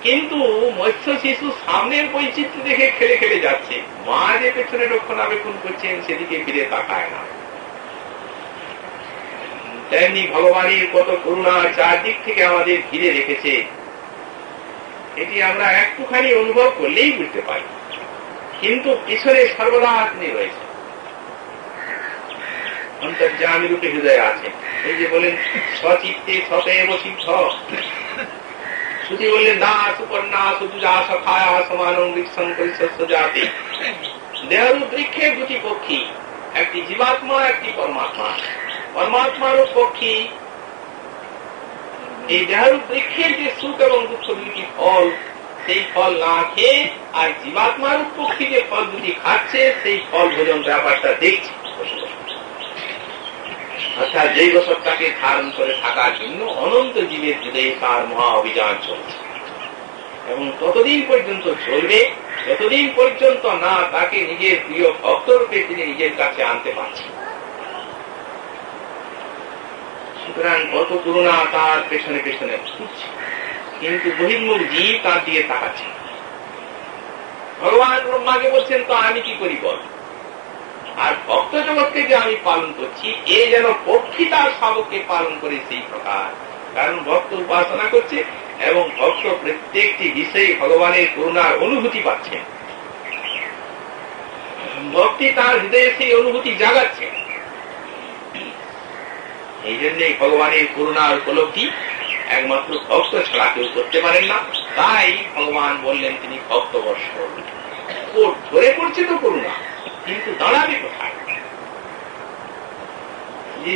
কিন্তু মৎস্য শিশু সামনের বৈচিত্র্য দেখে খেলে খেলে যাচ্ছে, মা যে পেছনে রক্ষণাবেক্ষণ করছেন সেদিকে ফিরে তাকায় না। তেমনি ভগবানের কত করুণা চারদিক থেকে আমাদের ঘিরে রেখেছে, এটি আমরা একটুখানি অনুভব করলেই বুঝতে পারি। কিন্তু পিছনে সর্বদা আপনি রয়েছে, অন্তর্যামী রূপে হৃদয়ে আছে। এই যে বলেন স্বচিত্তে সতেব সিদ্ধ, শ্রুতি বললেন দাস সুকন্যা সুজা সখায়া সমানং বৃক্ষং পরিশস্য জাতি। দেহরূপ বৃক্ষের দুটি পক্ষী, একটি জীবাত্মা একটি পরমাত্মা। পরমাত্মারূপ পক্ষী এই দেহরূপ বৃক্ষের যে সুখ এবং দুঃখ দুটি ফল, সেই ফল না খেয়ে আর জীবাত্মারূপ পক্ষী যে ফল দুটি খাচ্ছে, সেই ফল ভোজন ব্যাপারটা দেখছে। অর্থাৎ জৈব সত্তাকে ধারণ করে থাকার জন্য অনন্ত জীবের হৃদয়ে তার মহা অভিযান চলছে, এবং ততদিন পর্যন্ত চলবে যতদিন পর্যন্ত না তাকে নিজের প্রিয় ভক্ত রূপে তিনি নিজের কাছে আনতে পারছেন। সুতরাং কত করুণা তার পেছনে পেছনে ছুটছে, কিন্তু বহির্মুখ জীব তার দিকে তাকাচ্ছে। ভগবান ব্রহ্মাকে বলছেন, তো আমি কি করি বল? আর ভক্ত জগৎকে যে আমি পালন করছি, এ যেন পক্ষী তার শাবককে পালন করে সেই প্রকার। কারণ ভক্ত উপাসনা করছে এবং ভক্ত প্রত্যেকটি বিষয়ে ভগবানের করুণার অনুভূতি পাচ্ছে। ভক্তি তার হৃদয়ে সেই অনুভূতি জাগাচ্ছে। এই জন্যই ভগবানের করুণার উপলব্ধি একমাত্র ভক্ত ছাড়া কেউ করতে পারেন না। তাই ভগবান বললেন তিনি ভক্তবর্ষ। ধরে পড়ছে তো করুণা, কিন্তু দাঁড়াবে কোথায়?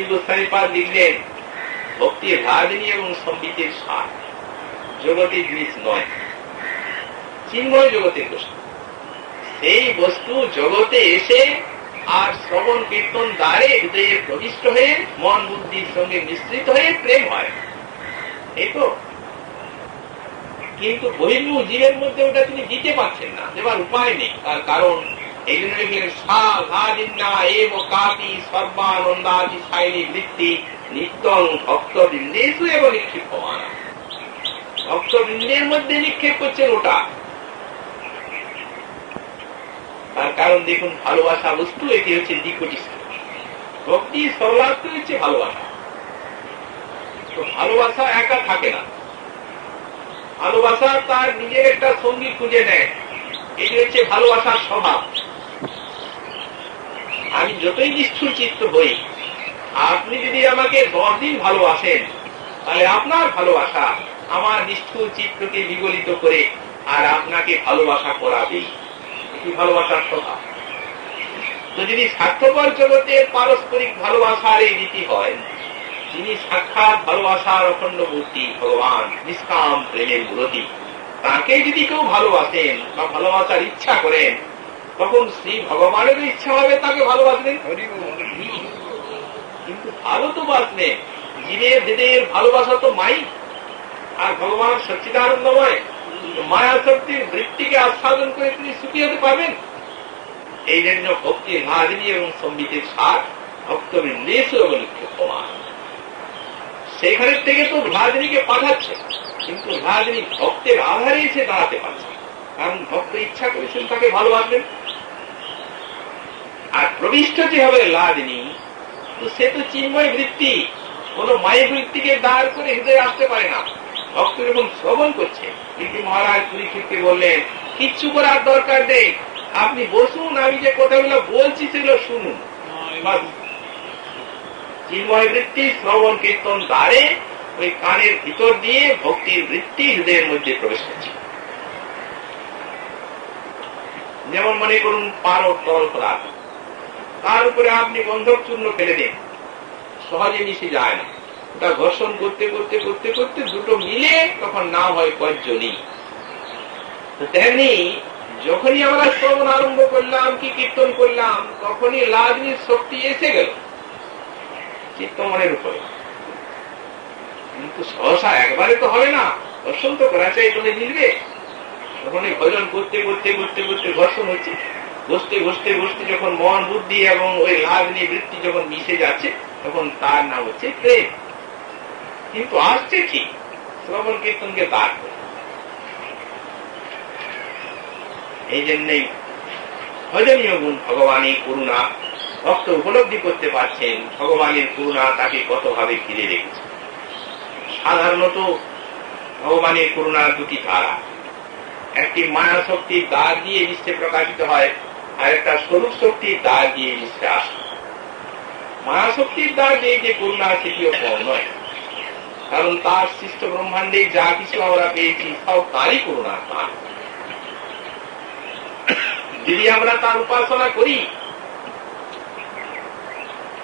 গোস্বামীপাদ লিখলেন ভক্তির রাজনী এবং সম্বিতের সার জগতের জিনিস নয়, চিন্ময় জগতের বস্তু। সেই বস্তু জগতে এসে আর শ্রবণ কীর্তন দ্বারে হৃদয়ে প্রবিষ্ট হয়ে মন বুদ্ধির সঙ্গে মিশ্রিত হয়ে প্রেম হয়, এই তো। কিন্তু বহির্মুখ জীবের মধ্যে ওটা তিনি দিতে পারছেন না, দেবার উপায় নেই। তার কারণ এই জন্য সর্বানন্দাদি সাইনী বৃত্তি নিত্যং ভক্তবৃন্দেষু এবং নিক্ষিপ্যমান। ভক্তবৃন্দের মধ্যে নিক্ষেপ করছেন ওটা। তার কারণ দেখুন, ভালোবাসা বস্তু এটি হচ্ছে দ্বিকোটি। ভক্তি সরলার্থ হচ্ছে ভালোবাসা। তো ভালোবাসা একা থাকে না, ভালোবাসা তার নিজের একটা সঙ্গী খুঁজে নেয়। এটি হচ্ছে ভালোবাসার স্বভাব। আমি যতই নিষ্ঠুর চিত্ত হই, আপনি যদি আমাকে 10 দিন ভালোবাসেন, তাহলে আপনার ভালোবাসা আমার নিষ্ঠুর চিত্তকে বিগলিত করে আর আপনাকে ভালোবাসা করাবেই। এটি ভালোবাসার স্বভাব। তো যদি স্বার্থপর জগতে পারস্পরিক ভালোবাসার এই রীতি হয়, যিনি সাক্ষাৎ ভালোবাসার অখণ্ড মূর্তি ভগবান, নিষ্কাম প্রেমের মূর্তি, তাকে যদি কেউ ভালোবাসেন বা ভালোবাসার ইচ্ছা করেন, তখন শ্রী ভগবানেরও ইচ্ছা হবে তাকে ভালোবাসবেন। কিন্তু ভালো তো বাসবেন, জীবের হৃদয়ের ভালোবাসা তো মাই, আর ভগবান সচ্চিদানন্দময়। মায়া শক্তির বৃত্তিকে আস্বাদন করে তিনি সুখী হতে পারবেন। এই জন্য ভক্তির রাজনী এবং সম্বিতের সার ভক্তবৃন্দেষু এবং নিক্ষিপ্যমান। সেখানের থেকে তো রাজনীকে পাঠাচ্ছে, কিন্তু রাজনী ভক্তের আধারে এসে দাঁড়াতে পারছে, কারণ ভক্ত ইচ্ছা করেছেন তাকে ভালোবাসবেন। আর প্রবিষ্ট যে হবে রাজনী, তো সে তো চিন্ময় বৃত্তি, কোন মায়ের বৃত্তিকে দাঁড় করে হৃদয়ে আসতে পারে না। ভক্ত যখন শ্রবণ করছে, কিন্তু মহারাজ পরীক্ষিতকে বললেন কিচ্ছু করার দরকার নেই, আপনি বসুন, আমি যে কথাগুলো বলছি সেগুলো শুনুন। চিন্ময় বৃত্তি শ্রবণ কীর্তন দ্বারে ওই কানের ভিতর দিয়ে ভক্তির বৃত্তি হৃদয়ের মধ্যে প্রবেশ করছে। যেমন মনে করুন পারদ তরল পদার্থ, তার উপরে আপনি গন্ধক চূর্ণ ফেলে দেন, সহজে মিশে যায় না। ওটা ঘর্ষণ করতে করতে করতে করতে দুটো মিলে তখন নাম হয় পঞ্চনী। তেমনি যখনই আমরা শ্রবণ আরম্ভ করলাম কি কীর্তন করলাম, তখনই লাজনির শক্তি এসে গেল চিত্ত মনের উপরে। কিন্তু সহসা একবারে তো হবে না, ঘর্ষণ তো করা চাই, তুমি মিলবে। তখন ভজন করতে করতে করতে করতে ঘর্ষণ হচ্ছে, বসতে বসতে বসতে যখন মন বুদ্ধি এবং ওই লাজনি বৃত্তি যখন মিশে যাচ্ছে, তখন তার নাম হচ্ছে প্রেম। কিন্তু আসছে ঠিক শ্রবণ কীর্তনকে দাঁড় করে। এই জন্যই ভজনীয় গুণ ভগবানের করুণা। ভক্ত উপলব্ধি করতে পারছেন ভগবানের করুণা তাকে কতভাবে ঘিরে রেখেছে। সাধারণত ভগবানের করুণার দুটি ধারা, একটি মায়া শক্তির দ্বার দিয়ে বিশ্বে প্রকাশিত হয়, আর একটা স্বরূপ শক্তির দ্বার দিয়ে বিশ্বে আসে। মায়া শক্তির দ্বার দিয়ে যে করুণা, সেটিও কম নয়, কারণ তার সৃষ্ট ব্রহ্মাণ্ডে যা কিছু আমরা পেয়েছি সব তারই করুণা। তার যদি আমরা তার উপাসনা করি,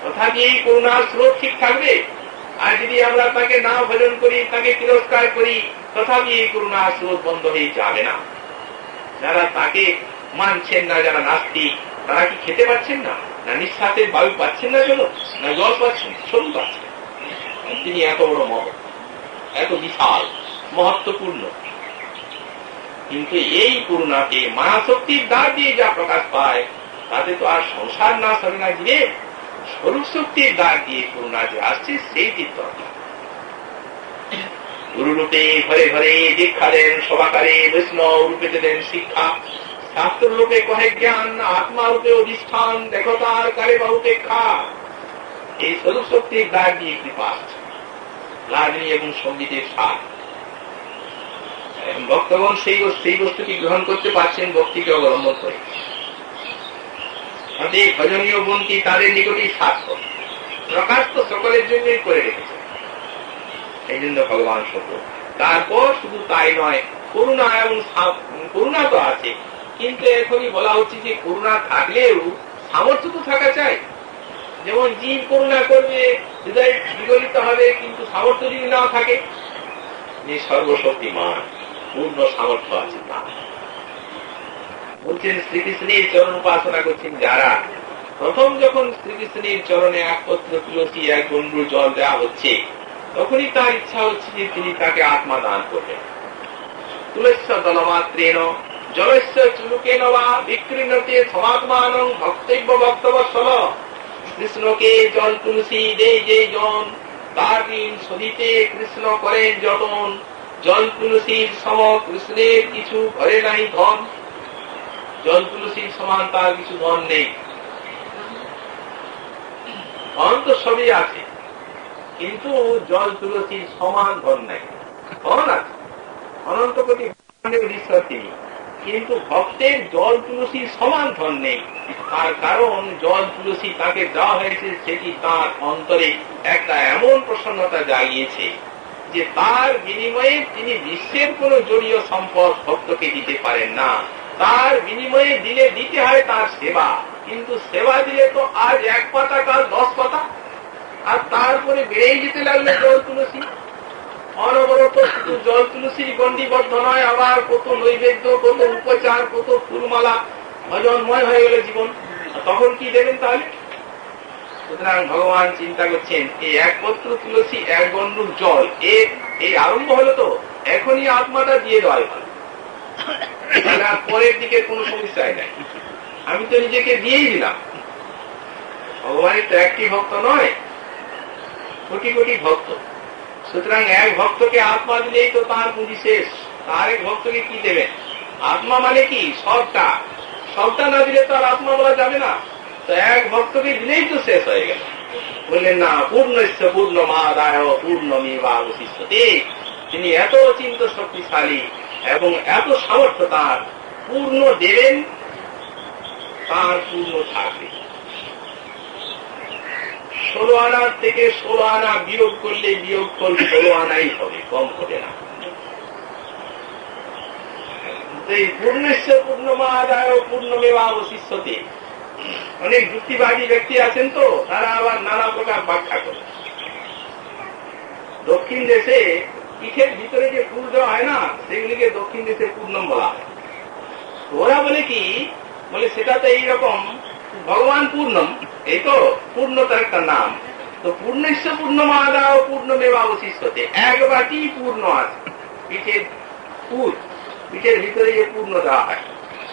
তথাপি এই করুণার স্রোত ঠিক থাকবে। আর যদি আমরা তাকে না ভজন করি, তাকে তিরস্কার করি, তথাপি এই করুণার স্রোত বন্ধ হয়ে যাবে না। যারা তাকে মানছেন না, যারা নাস্তিক, তারা কি খেতে পাচ্ছেন না, না নিঃশ্বাসের বায়ু পাচ্ছেন না, না জল পাচ্ছেন, সবই পাচ্ছেন। তিনি এত বড় মহৎ, এত বিশাল মহত্বপূর্ণ। কিন্তু এই করুণাকে মায়া শক্তির দ্বার দিয়ে যা প্রকাশ পায়, তাতে তো আর সংসার না সরে না গিয়ে স্বরূপ শক্তির দ্বার দিয়ে করুণা যে আসছে, সেই চিত্ত গুরু রূপে ঘরে ঘরে দীক্ষা দেন, সবাকারে বৈষ্ণব রূপে দেন শিক্ষা, শাস্ত্র রূপে কহে জ্ঞান, আত্মা রূপে অধিষ্ঠান, দেখো তার কারে বা উপেক্ষা। এই স্বরূপ শক্তির দ্বার দিয়ে কৃপা আসছে, লাজনী এবং সঙ্গীতের সার। ভক্তগণ সেই বস্তুটি গ্রহণ করতে পারছেন ভক্তিকে অবলম্বন করে। অতএব ভজনীয় গুণটি তাদের নিকটই সার্থক, প্রকাশ তো সকলের জন্যই করে রেখেছে, এই জন্য ভগবান সত্য। তারপর শুধু তাই নয়, করুণা এবং করুণা তো আছে, কিন্তু এখনই বলা হচ্ছে যে করুণা থাকলেও সামর্থ্য তো থাকা চাই। যেমন জীব করুণা করবে, হৃদয় বিগলিত হবে, কিন্তু সামর্থ্য যদি না থাকে, যে সর্বশক্তিমান পূর্ণ সামর্থ্য আছে তা বলছেন। শ্রীকৃষ্ণের চরণ উপাসনা করছেন যারা, প্রথম যখন শ্রীকৃষ্ণের চরণে এক পত্র তুলসী এক গন্ডু জল দেওয়া হচ্ছে, তখনই তার ইচ্ছা হচ্ছে যে তিনি তাকে আত্মা দান করবেন। তুলস্য দলমাত্রেণ জলস্য চুলুকেন বা বিক্রীণতে সমাত্মান ভক্তব্য ভক্তবৎসল। কৃষ্ণকে জল তুলসী দেই যে জন, তার ঋণ শোধিতে কৃষ্ণ করেন যতন। জল তুলসীর সম কৃষ্ণের কিছু ঘরে নাই ধন, জল তুলসীর সমান তার কিছু ধন নেই। ধন তো সবই আছে, কিন্তু জল তুলসীর সমান ধন নাই। ধন আছে, অনন্ত কোটি ঈশ্বর তিনি, কিন্তু ভক্তের জল তুলসীর সমান ধন নেই। তার কারণ জল তুলসী তাকে দেওয়া হয়েছে, সেটি তার অন্তরে একটা এমন প্রসন্নতা জাগিয়েছে যে তার বিনিময়ে তিনি বিশ্বের কোন জড়ীয় সম্পদ ভক্তকে দিতে পারেন না। তার বিনিময়ে দিলে দিতে হয় তার সেবা, কিন্তু সেবা দিলে তো আজ 1 পাতা কাল 10 পাতা, আর তারপরে বেড়েই যেতে লাগলো জল তুলসী। অনবরত শুধু জল তুলসী গণ্ডিবদ্ধ নয়, আবার কত নৈবেদ্য, কত উপচার, কত ফুলমালা, ভজনময় হয়ে গেল জীবন। তখন কি দেবেন তাহলে? সুতরাং ভগবান চিন্তা করছেন, এই 1 পত্র তুলসী 1 গণ্ডুর জল, এই আরম্ভ হলো তো, এখনই আত্মাটা দিয়ে দেওয়াই ভালো, পরের দিকে কোনো সমস্যাই নাই। আমি তো নিজেকে দিয়েই দিলাম। ভগবানের তো একটি ভক্ত নয়, কোটি কোটি ভক্ত। সুতরাং 1 ভক্তকে আত্মা দিলেই তো তার পুঁজি শেষ। তার 1 ভক্তকে কি দেবেন? আত্মা মানে কি? সবটা। সবটা না দিলে তো আর আত্মা বলা যাবে না। তো 1 ভক্তকে দিলেই তো শেষ হয়ে গেল। বললেন না, পূর্ণস্য পূর্ণমাদায় পূর্ণমেবাবশিষ্যতে। তিনি এত অচিন্ত শক্তিশালী এবং এত সামর্থ্য তার, পূর্ণ দেবেন, তার পূর্ণ থাকবে। 16 আনার থেকে 16 আনা বিয়োগ করলে বিয়োগ ফল 16 আনাই হবে, কম হবে না। পূর্ণস্য পূর্ণমাদায় পূর্ণমেবাবশিষ্যতে। অনেক যুক্তিবাদী ব্যক্তি আছেন তো, তারা আবার নানা প্রকার ব্যাখ্যা করে। দক্ষিণ দেশে পিঠের ভিতরে যে ফুল দেওয়া হয় না, সেগুলিকে দক্ষিণ দেশে পূর্ণম বলা হয়। ওরা বলে কি, বলে সেটা তো এইরকম, ভগবান পূর্ণম, এই তো পূর্ণতার একটা নাম। তো পূর্ণস্য পূর্ণমাদায় পূর্ণমেবাবশিষ্যতে, 1 বাটি পূর্ণ আছে পিঠের ফুল, পিঠের ভিতরে যে পূর্ণ দেওয়া হয়,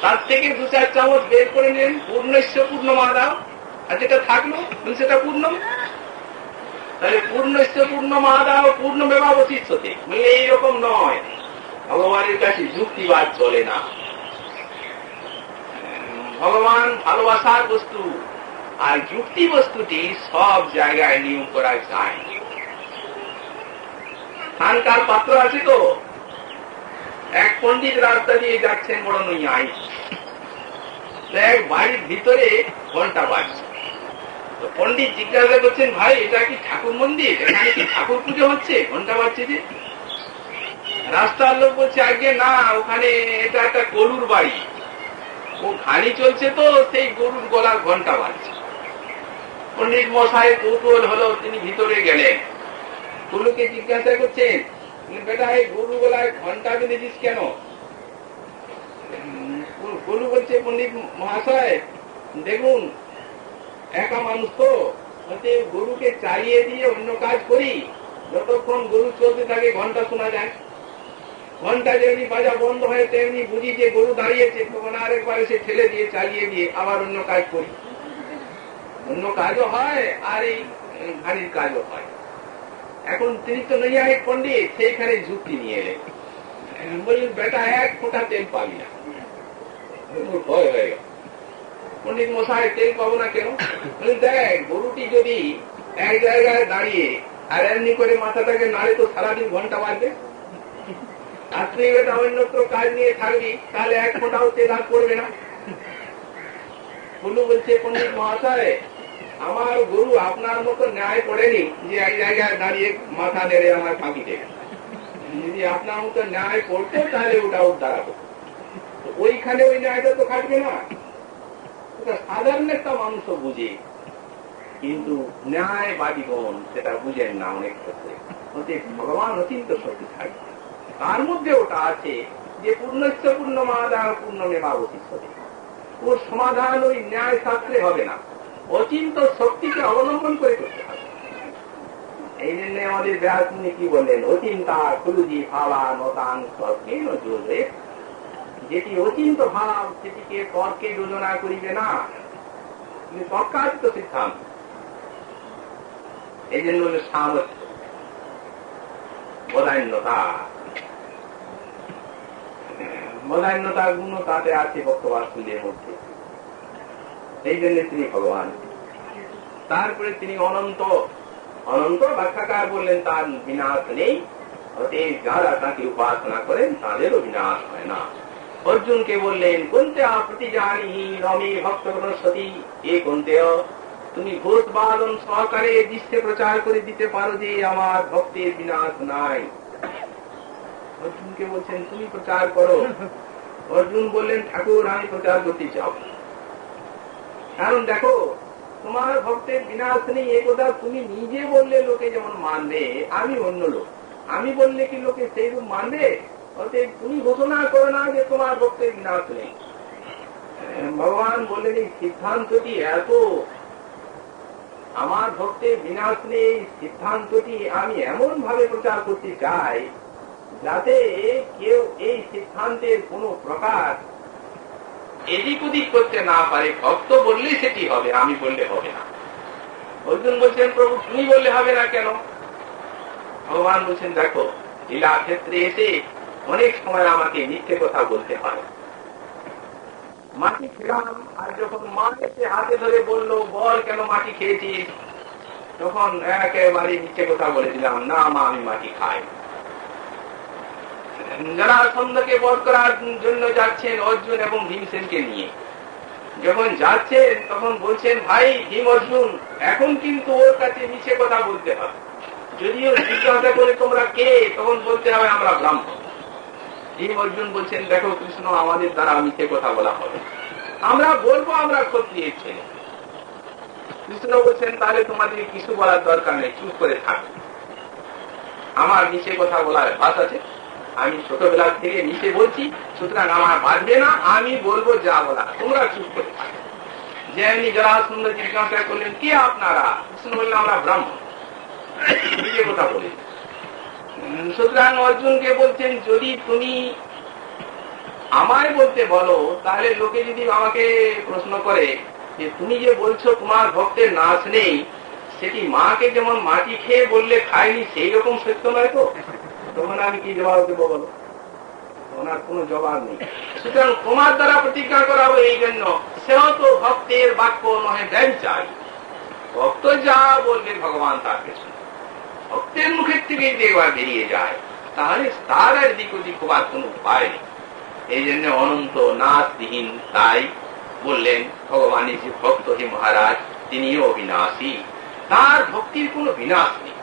তার থেকে 2-4 চামচ বের করে নিলেন, পূর্ণস্য পূর্ণমাদায়, আর যেটা থাকলো সেটা পূর্ণম। তাহলে পূর্ণস্য পূর্ণমাদায় পূর্ণমেবাবশিষ্যতে, বলে এইরকম নয়। ভগবানের কাছে যুক্তিবাদ চলে না। ভগবান ভালোবাসার বস্তু, আর যুক্তি বস্তুটি সব জায়গায় নিয়ম করা যায়। খানকার পাত্র আছে তো, এক পণ্ডিত রাস্তা দিয়ে যাচ্ছেন, বড় নই, এক বাড়ির ভিতরে ঘন্টা বাজছে। তো পণ্ডিত জিজ্ঞাসা করছেন, ভাই এটা কি ঠাকুর মন্দির? এখানে কি ঠাকুর পুজো হচ্ছে? ঘন্টা বাজছে যে। রাস্তার লোক বলছে, আগে না, ওখানে এটা একটা গরুর বাড়ি, ও ঘানি চলছে তো, সেই গরুর গলার ঘন্টা বাজছে। পণ্ডিত মশাই কৌতূহল হলো, তিনি ভিতরে গেলেন, গরুকে জিজ্ঞাসা করছেন, বেটা এই গরু গলায় ঘন্টা বেঁধেছিস কেন? গরু বলছে, পণ্ডিত মহাশয় দেখুন, একা মানুষ তো, গরুকে চালিয়ে দিয়ে অন্য কাজ করি, যতক্ষণ গরু চলতে থাকে ঘন্টা শোনা যায়। ঘন্টা যেমনি বাজা বন্ধ হয়, তেমনি বুঝি যে গরু দাঁড়িয়েছে, তখন আরেকবার এসে ঠেলে দিয়ে চালিয়ে দিয়ে আবার অন্য কাজ করি। অন্য কাজও হয় আর এই ঘানির কাজও হয়। এখন তিনি তো নৈয়ায়িক পণ্ডিত, সেইখানে যুক্তি নিয়ে এলেন, বললেন, বেটা 1 ফোঁটা তেল পাবি না। ভয় হয়ে গেল। পণ্ডিত মশাই, তেল পাবো না কেন? দেখ, গরুটি যদি এক জায়গায় দাঁড়িয়ে আর এমনি করে মাথাটাকে নাড়ে তো সারাদিন ঘন্টা বাজবে। আর তুই এটা অন্যত্র কাজ নিয়ে থাকবি, তাহলে 1 ফোঁটাও তেল আর পড়বে না। বলু বলছে, পণ্ডিত মহাশয়, আমার গুরু আপনার মতো ন্যায় করেনি যে এক জায়গায় দাঁড়িয়ে মাথা নেড়ে আমার ফাঁকি দেবে। যদি আপনার মতো ন্যায় করতো তাহলে ওটা উদ্ধার হতো। ওইখানে ওই ন্যায়টা তো খাটবে না। সাধারণ একটা মানুষও বুঝে, কিন্তু ন্যায়বাদীগণ সেটা বুঝেন না অনেক ক্ষেত্রে। ভগবান অচিন্ত শক্তি থাকে, তার মধ্যে ওটা আছে যে পূর্ণস্য পূর্ণমাদায় পূর্ণমেবাবশিষ্যতে। ওর সমাধান ওই ন্যায় শাস্ত্রে হবে না, অচিন্ত শক্তিকে অবলম্বন করে করতে হবে। এই জন্য আমাদের ব্যাস মুনি কি বললেন, অচিন্তা খুলুজি ভাবা নতাং তর্কেন যোজে। যেটি অচিন্ত ভাব সেটিকে তর্কে যোজনা করিবে না, কিন্তু তর্কাতীত সিদ্ধান্ত। এই জন্য সামর্থ্য, বদান্যতা গুণ তাতে আছে ভক্তবাৎসল্যের মধ্যে। এই জন্য তিনি ভগবান। তারপরে তিনি অনন্ত। অনন্ত ব্যাখ্যাকার বললেন তার বিনাশ নেই, অতএব যারা তাকে উপাসনা করেন তাদেরও বিনাশ হয় না। অর্জুনকে বললেন, কোনতে প্রতি জানি রমে ভক্ত সতী, এ কোনতে তুমি ভূত বাদন সহকারে দৃশ্যে প্রচার করে দিতে পারো যে আমার ভক্তের বিনাশ নাই। অর্জুনকে বলছেন তুমি প্রচার করো। অর্জুন বললেন, ঠাকুর আমি প্রচার করতে চাও, কারণ দেখো তোমার ভক্তের বিনাশ নেই এ কথা তুমি নিজে বললে লোকে যেমন মানবে, আমি অন্য লোক, আমি বললে কি লোকে সেইরূপ মানবে? অতএব তুমি ঘোষণা করো না যে তোমার ভক্তের বিনাশ নেই। ভগবান বললেন এই সিদ্ধান্তটি এত, আমার ভক্তের বিনাশ নেই সিদ্ধান্তটি আমি এমন ভাবে প্রচার করতে চাই যাতে কেউ এই সিদ্ধান্তের কোন প্রকার এদিক ওদিক করতে না পারে। ভক্ত বললে সেটি হবে, আমি বললে হবে না। অর্জুন বলছেন, প্রভু তুমি বললে হবে না কেন? ভগবান বলছেন, দেখো লীলা ক্ষেত্রে এসে অনেক সময় আমাকে মিথ্যে কথা বলতে হয়। মাটি খেলাম, আর যখন মা এসে হাতে ধরে বললো বল কেন মাটি খেয়েছিস, তখন একেবারে মিথ্যে কথা বলে দিলাম, না মা আমি মাটি খাই। যারা সন্ধ্যাকে বধ করার জন্য যাচ্ছেন অর্জুন এবং ভীমসেনকে নিয়ে, যখন যাচ্ছেন তখন বলছেন, ভাই ভীম অর্জুন এখন কিন্তু ওর কাছে মিছে কথা বলতে হবে, যদিও জিজ্ঞাসা করে তোমরা কে, তখন বলতে হবে আমরা ব্রাহ্মণ। ভীম অর্জুন বলছেন, দেখো কৃষ্ণ আমাদের দ্বারা মিথ্যে কথা বলা হবে, আমরা বলবো আমরা ক্ষত্রিয়ের ছেলে। কৃষ্ণ বলছেন, তাহলে তোমাদের কিছু বলার দরকার নেই, চুপ করে থাকো। আমার মিছে কথা বলার ভাষ আছে, আমি ছোটবেলা থেকে মিশে বলছি, সুতরাং আমার বাঁধবে না, আমি বলবো যা বলা, তোমরা চুপ করে থাকো। যেমনি যারা সুন্দর জিজ্ঞাসা করলেন কে আপনারা, কৃষ্ণ বললেন আমরা ব্রাহ্মণ, নিজে কথা বলে। সুতরাং অর্জুনকে বলছেন, যদি তুমি আমায় বলতে বলো তাহলে লোকে যদি আমাকে প্রশ্ন করে যে তুমি যে বলছো তোমার ভক্তের নাশ নেই, সেটি মাকে যেমন মাটি খেয়ে বললে খায়নি সেই রকম সত্য নয় তো? তখন আমি কি জবাব দেবো বলো? ওনার কোন জবাব নেই। সুতরাং তোমার দ্বারা প্রতিজ্ঞা করাবো এই জন্য, সেও তো ভক্তের বাক্য নহে ব্যবচার। ভক্ত যা বলবে ভগবান তার পেছনে, ভক্তের মুখের থেকে যদি একবার বেরিয়ে যায় তাহলে তার আর দিক ওদিক হবার কোন উপায় নেই। এই জন্য অনন্ত নাশবিহীন, তাই বললেন ভগবানের যে ভক্ত হে মহারাজ তিনিও অবিনাশী, তার ভক্তির কোন বিনাশ নেই।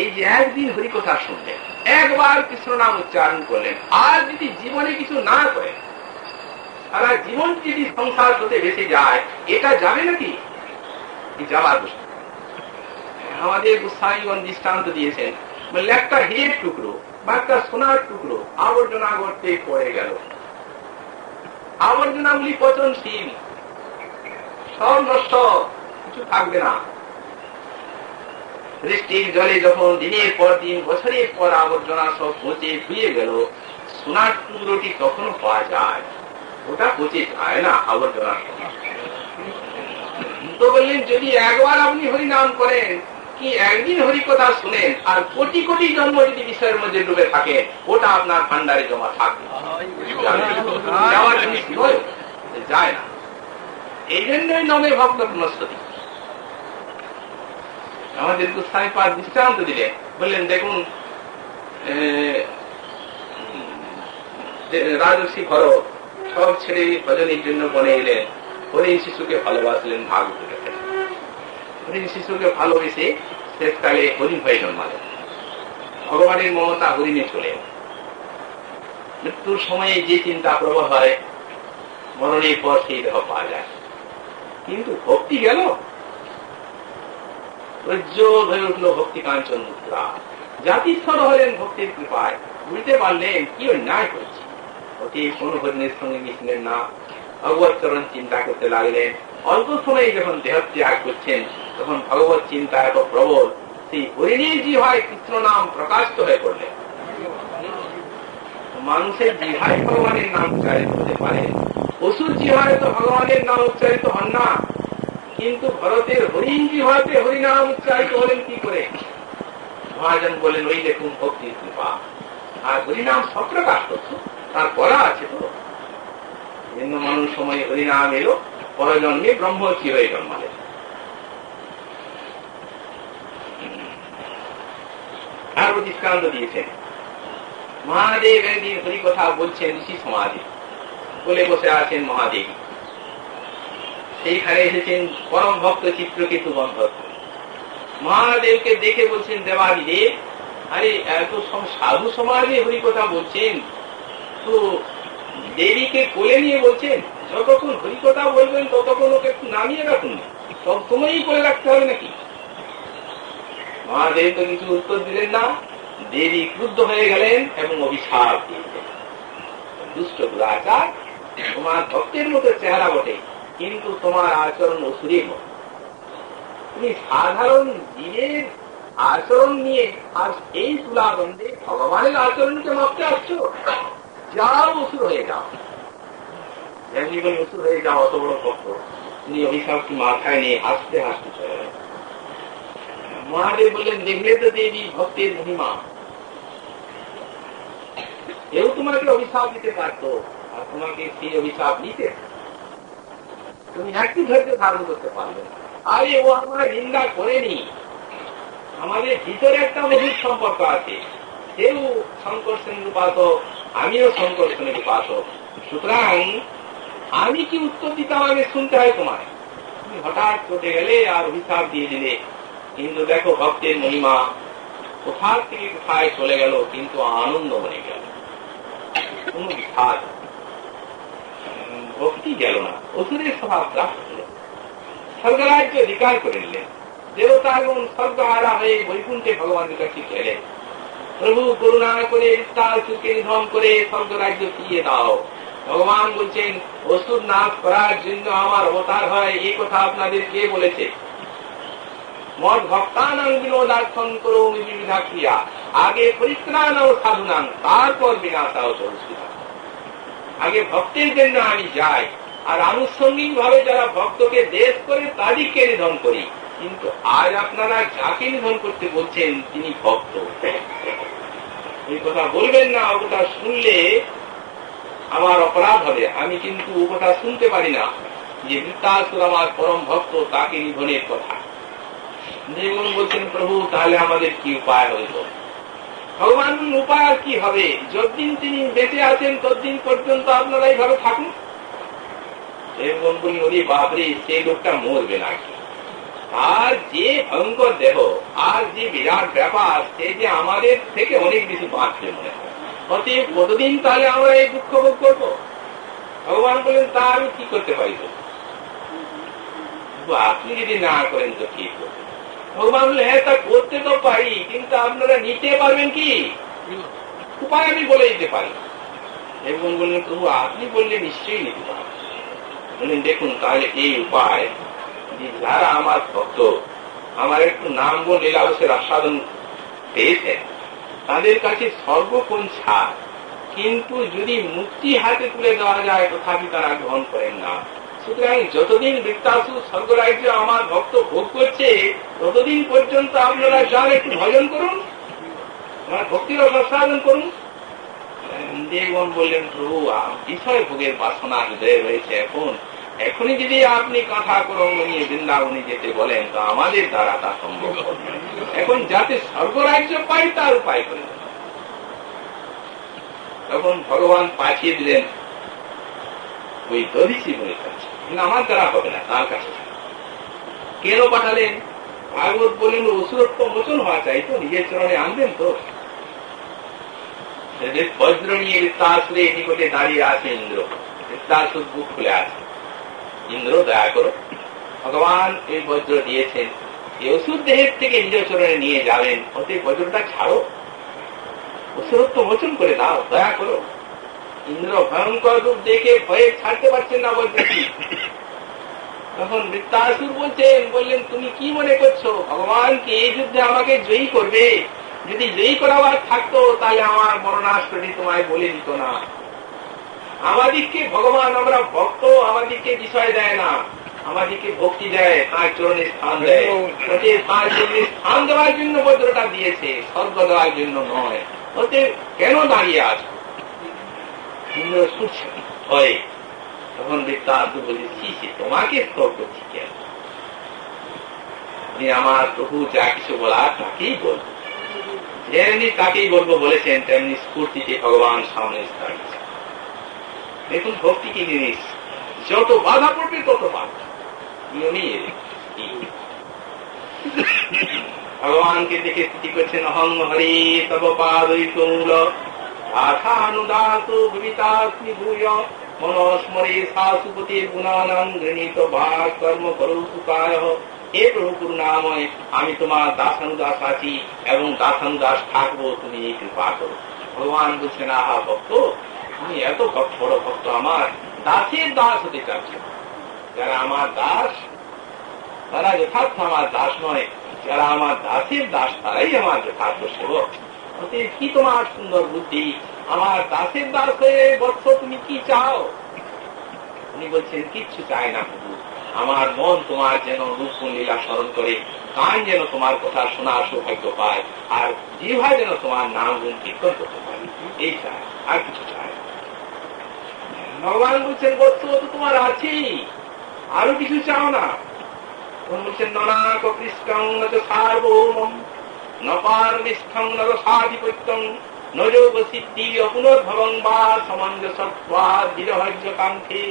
এই যে একদিন হরিকথা শুনলেন, একবার কৃষ্ণ নাম উচ্চারণ করলেন, আর যদি জীবনে কিছু না করেন, সারা জীবন যদি সংসার হতে বেঁচে যায়, এটা যাবে নাকি? যাবার বস্তু। আমাদের গোস্বামীগণ দৃষ্টান্ত দিয়েছেন, বললে একটা হীরের টুকরো বা একটা সোনার টুকরো আবর্জনা গর্তে পড়ে গেল, আবর্জনাগুলি পচনশীল, সব নষ্ট, কিছু থাকবে না। বৃষ্টির জলে যখন দিনের পর দিন বছরের পর আবর্জনা সব পচে ধুয়ে গেল, সোনার টুকরোটি তখনও পাওয়া যায়, ওটা পচে যায় না আবর্জনা। তো বললেন, যদি একবার আপনি হরিনাম করেন কি একদিন হরি কথা শুনেন আর কোটি কোটি জন্ম যদি বিষয়ের মধ্যে ডুবে থাকে, ওটা আপনার ভান্ডারে জমা থাকবে, যায় না। এই জন্যই নামে ভক্ত পুনঃস্তুতি। আমাদের গোস্বামী পাদ দৃষ্টান্ত দিলেন, বললেন দেখুন রাজর্ষি ভরত সব ছেড়ে ভজনের জন্য বনে এলেন, হরিণ শিশুকে ভালোবাসলেন ভাগবত। হরিণ শিশুকে ভালোবেসে শেষকালে হরিণ হয়ে জন্মালেন। ভগবানের মমতা হরিণে চলে। মৃত্যুর সময়ে যে চিন্তা প্রবল হয়, মরণের পর সেই দেহ পাওয়া যায়, কিন্তু ভক্তি গেল, প্রজ্জ্বল হয়ে উঠল ভক্তি কাঞ্চন মুদ্রা। জাতিস্বর হলেন ভক্তির কৃপায়, বুঝতে পারলেন কি অন্যায় করছি। অতি কোন হরিণের সঙ্গে মিশলেন না, ভগবত চরণ চিন্তা করতে লাগলেন। অল্প সময়ে যখন দেহ ত্যাগ করছেন, তখন ভগবত চিন্তা এত প্রবল, সেই হরিণের জিহ্বায় কৃষ্ণ নাম প্রকাশিত হয়ে পড়লেন। মানুষের জিহ্বায় ভগবানের নাম উচ্চারিত হতে পারে, অসুর জিহ্বায় তো ভগবানের নাম উচ্চারিত হন না। কিন্তু ভরতের হরিণ জিহ্বাতে হরিনাম উচ্চারিত হলেন কি করে? মহাজন বলেন, ওই দেখুন ভক্তির কৃপা। আর হরিনাম সব প্রকাশ করছো, তার পড়া আছে তো। ভিন্ন মানুষ সময়ে হরিনাম এলো, পরজন্মে ব্রহ্মচি হয়ে জন্মালেন। আরো দৃষ্টান্ত দিয়েছেন। মহাদেব একদিন হরি কথা বলছেন ঋষি সমাধি, বলে বসে আছেন মহাদেব। সেইখানে এসেছেন পরম ভক্ত চিত্রকেতু বন্ধ। মহাদেবকে দেখে বলছেন, দেবাদিদেব, আরে এত সাধু সমাজে হরি কথা বলছেন, তো দেবীকে কোলে নিয়ে বলছেন যতক্ষণ হরি কথা বলবেন ততক্ষণ ওকে একটু নামিয়ে রাখুন, সব সময়ই কোলে রাখতে হবে নাকি? মহাদেব তো কিছু উত্তর দিলেন না। দেবী ক্রুদ্ধ হয়ে গেলেন এবং অভিশাপ দিয়েছেন, দুষ্ট দুরাচার, তোমার ভক্তের মতো চেহারা বটে, কিন্তু তোমার আচরণ অসুরের মতো। তুমি সাধারণ জীবের আচরণ নিয়ে আর এই তুলাবন্ধে ভগবানের আচরণকে মাপতে আসছো, যাও অসুর হয়ে যাও। যেমনি করে অসুর হয়ে যাও, অত বড় ভক্ত। তিনি অভিশাপটি মাথায় নিয়ে হাসতে হাসতে চলে গেলেন। মহাদেব বললেন, দেখলে তো দেবী ভক্তের মহিমা, কেউ তোমাকে অভিশাপ দিতে পারতো, আর তোমাকে সেই অভিশাপ নিতে তুমি একটু ধৈর্য ধারণ করতে পারবে। আরে ও আমরা নিন্দা করেনি, আমাদের ভিতরে একটা মধুর সম্পর্ক আছে। কেউ শঙ্কর শ্রেণীর উপাসক, আমিও শঙ্কর শ্রেণীর উপাসক, সুতরাং আমি কি উত্তর দিতাম আগে শুনতে হয় তোমায়। তুমি হঠাৎ চটে গেলে আর অভিশাপ দিয়ে দিলে, কিন্তু দেখো ভক্তের মহিমা কোথা থেকে কোথায় চলে গেল, কিন্তু আনন্দ বনে গেল, কোন বিঘাত ভক্তি গেল না, অসুরের স্বভাব প্রাপ্ত হল, স্বর্গরাজ্য অধিকার করে নিলেন। দেবতা এবং স্বর্গহারা হয়ে বৈকুণ্ঠে ভগবানের কাছে গেলেন, প্রভু করুণা করে বৃত্তাসুরকে নিধন করে স্বর্গরাজ্য ফিরিয়ে দাও। ভগবান বলছেন, অসুর নাশ করার জন্য আমার অবতার হয়, এই কথা আপনাদের কে বলেছে? মদ ভক্তানাং বিনোদার্থন করোমি বিবিধা ক্রিয়া, আগে পরিত্রাণ ও সাধুনাং, তারপর বিনাশাও সংস্কৃত। আগে ভক্তের জন্য আমি যাই, আর আনুষঙ্গিক ভাবে যারা ভক্তকে দেশ করে তাদেরকে নিধন করি। কিন্তু আজ আপনারা যাকে নিধন করতে বলছেন তিনি ভক্ত। এই কথা বলবেন না, ও কথা শুনলে আমার অপরাধ হবে। আমি কিন্তু ও কথা শুনতে পারি না যে বৃত্তাসুর আমার পরম ভক্ত, তাকে নিধনের কথা। দেবগণ বলছেন, প্রভু তাহলে আমাদের কি উপায় হইল? ভগবান উপায় আর কি হবে? যতদিন তিনি বেঁচে আছেন ততদিন পর্যন্ত আপনারা এইভাবে থাকুন। দেবগণ বলি, ওরে বাপরে, সেই লোকটা মরবে নাকি? আর যে ভয়ঙ্কর দেহ, আর যে বিরাট ব্যাপার, সে যে আমাদের থেকে অনেক বেশি বাঁচবে মনে হয়। অতএব কতদিন তাহলে আমরা এই দুঃখ ভোগ করবো? ভগবান বলেন, তা আমি কি করতে পারি? আপনি যদি না করেন তো কি করবেন? ভগবান বললেন, হ্যাঁ তা করতে তো পারি, কিন্তু আপনারা নিতে পারবেন কি? উপায় আমি বলে দিতে পারি। এবং বললেন, প্রভু আপনি বললে নিশ্চয়ই নিতে পারেন। বললেন, দেখুন তাহলে এই উপায়, যারা আমার ভক্ত, আমার একটু নাম গুণ লীলাবসের আস্বাদন পেয়েছেন, তাদের কাছে সর্বক্ষণ ছাড়, কিন্তু যদি মুক্তি হাতে তুলে দেওয়া যায় তথাপি তারা গ্রহণ করেন না। সুতরাং যতদিন বৃত্তাসুর স্বর্গরাজ্য আমার ভক্ত ভোগ করছে, ততদিন পর্যন্ত আপনারা যান একটু ভজন করুন, আমার ভক্তির আস্বাদন করুন। দেবগণ বললেন, প্রভু বিষয় ভোগের বাসনা হৃদয়ে রয়েছে, এখনই যদি আপনি কথা করঙ্গ নিয়ে বৃন্দাবনে যেতে বলেন তো আমাদের দ্বারা তা সম্ভব হবে। এখন যাতে স্বর্গরাজ্য পাই তার উপায় করে দেন। তখন ভগবান পাঠিয়ে দিলেন ওই দধিচি মুনির কাছে। আমার দ্বারা হবে না, তার কাছে কেন পাঠালেন? ভাগবত বলেন অসুরত্ব মোচন হওয়া চাই তো, নিজের চরণে আনবেন তো। বজ্র নিয়ে বৃত্তাসুরের নিকটে দাঁড়িয়ে আছে ইন্দ্র, বৃত্তাসুর বুক খুলে আছে। ইন্দ্র দয়া করো, ভগবান এই বজ্র দিয়েছেন, এই অসুর দেহের থেকে নিজ চরণে নিয়ে যাবেন, অতএব বজ্রটা ছাড়ো, অসুরত্ব মোচন করে দাও, দয়া করো। ইন্দ্র ভয়ঙ্কর রূপ দেখে ভয়ে ছাড়তে পারছেন না বজ্রটি। তখন বৃত্তাসুর বললেন তুমি কি মনে করছো ভগবান কি এই যুদ্ধে আমাকে জয়ী করবে? যদি জয়ী করাবার থাকতো তাহলে আমার মরণাস্ত্রটি তোমায় বলে দিত না। আমাদিকে ভগবান, আমরা ভক্ত, আমাদিকে বিষয় দেয় না, আমাদিকে ভক্তি দেয়, তার চরণে স্থান দেয়। তার চরণে স্থান দেওয়ার জন্য বজ্রটা দিয়েছে, স্বর্গ দেওয়ার জন্য নয়। ওতে কেন দাঁড়িয়ে আছো? ইন্দ্র ছুটছে ভয়ে। তখন বৃত্তাসুর বলেছি তোমাকে স্তব করছি কেন? আপনি আমার প্রভু যা কিছু বলার তাকেই বলবো, যেমনি তাকেই বলবো বলেছেন, তেমনি স্ফূর্তিতে ভগবান সামনে দাঁড়িয়েছে। দেখুন ভক্তি কি জিনিস, যত বাধা পড়বে তত বাধা ভগবানকে দেখে স্থিতি করছেন, অহং হরি তব পাদৈক মূল আথানুদাত ভবিতাস্মি ভূয় মনস্মরে শাশুপতি গুণানাম গৃহীত ভাগ কর্ম করু সুকায়। হে প্রভু করুণাময়, আমি তোমার দাসানুদাস আছি এবং দাসানুদাস থাকবো, তুমি এই কৃপা করো। ভগবান বলছেন, আহা ভক্ত, তুমি এত বড় ভক্ত, আমার দাসের দাস হতে চাচ্ছ। যারা আমার দাস তারা যথার্থ আমার দাস নয়, যারা আমার দাসের দাস তারাই আমার যথার্থ সেবক। কি তোমার সুন্দর বুদ্ধি, আমার দাসের দাস হয়ে বৎস তুমি কি চাও? উনি বলছেন কিচ্ছু চাই না প্রভু, আমার মন তোমার যেন রূপ লীলা স্মরণ করে, কান যেন তোমার কথা শোনার সৌভাগ্য পায়, আর জিহ্বা যেন তোমার নাম গুণ কীর্তন করতে পারে, এই চাই, আর কিছু চাই। ভগবান বলছেন বৎস তো তোমার আছেই, আরো কিছু চাও না? বলছেন ননাক পৃষ্ঠং নচ সার্বভৌমম নপার নিষ্ঠং নচ সাধিপত্যং নযোগ সিদ্ধি অপুনর্ভবং বা সমঞ্জসত্বাদ বিরহজ্য কাঙ্ক্ষে।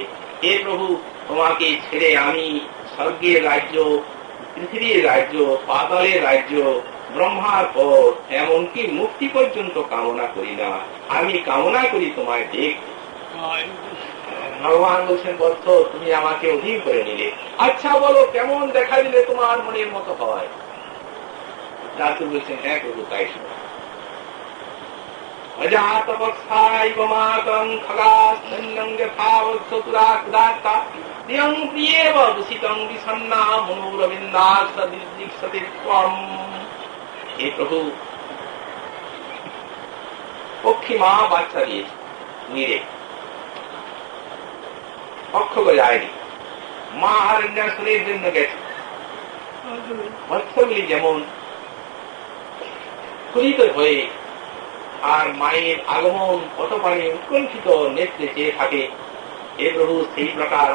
হে প্রভু, তোমাকে ছেড়ে আমি স্বর্গের রাজ্য, পৃথিবীর রাজ্য, পাতালের রাজ্য, ব্রহ্মার পর এমনকি মুক্তি পর্যন্ত কামনা করি না, আমি কামনা করি তোমায় দেখতে। ভগবান বলছেন বৎস, তুমি আমাকে অধীন করে নিলে, আচ্ছা বলো কেমন দেখা দিলে তোমার মনের মতো হয়? দাসু বলছেন, হ্যাঁ প্রভু তাই শোনো। হে প্রভু, পক্ষী মা বাচ্চা দিয়েছে নিরে, অক্ষগ যায়নি, মা হারণ্যাসনের জন্য গেছে। মৎস্যগুলি যেমন স্ফুরিত হয়ে আর মায়ের আগমন পটপানে উৎকণ্ঠিত নেত্রে চেয়ে থাকে, হে প্রভু সেই প্রকার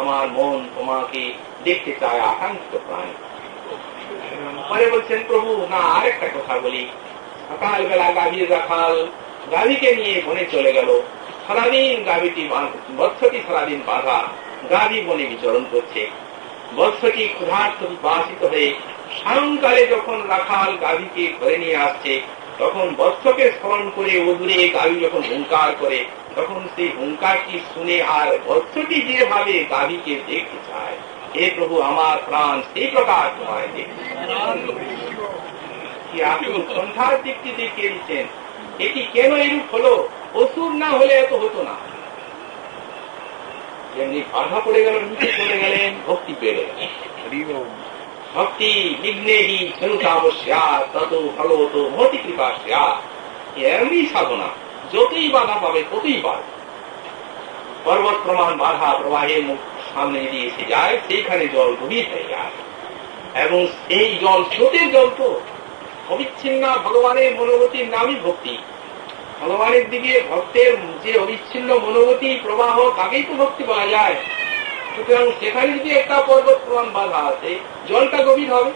আমার মন তোমাকে দেখতে চায়, আকাঙ্ক্ষিত প্রাণী। পরে বলছেন প্রভু, না আরেকটা কথা বলি। সকালবেলা গাভীর রাখাল গাভীকে নিয়ে বনে চলে গেল, সারাদিন বৎসটি সারাদিন বাধা, গাভী বনে বিচরণ করছে। বৎসটি ক্ষুধার্ত বিপাসিত হয়ে সায়ংকালে যখন রাখাল গাভীকে ঘরে নিয়ে আসছে, তখন বৎসকে স্মরণ করে অদূরে গাভী যখন হুঙ্কার করে, তখন সেই হুঙ্কারটি শুনে আর বৎসটি যেভাবে গাভীকে দেখতে চায়, হে প্রভু আমার প্রাণ সেই প্রকার তোমায় দেখতে কি আপনি সন্ধ্যার দিকটি দেখিয়ে দিচ্ছেন। এটি কেন এরূপ হলো? অসুর না হলে এত হতো না। যেমনি বাধা পড়ে গেল, নিচে চলে গেলেন, ভক্তি বেড়ে গেল। ভক্তি বিঘ্নেহি সনুতাবস্যা তত ভগবত মহতি কৃপাস্যা। এমনি সাধনা, যতই বাধা পাবে ততই বাধা। পর্বত প্রমাণ বাধা প্রবাহের মুখ সামনে যদি এসে যায়, সেইখানে জল গভীর হয়ে যায়, এবং সেই জল স্রোতের জল তো অবিচ্ছিন্ন ভগবানের মনোগতির নামই ভক্তি। ভগবানের দিকে ভক্তের যে অবিচ্ছিন্ন মনোগতি প্রবাহ, তাকেই তো ভক্তি বলা যায়। সুতরাং সেখানে যদি একটা পর্বত প্রমাণ বাধা আছে, জলটা গভীর হবে।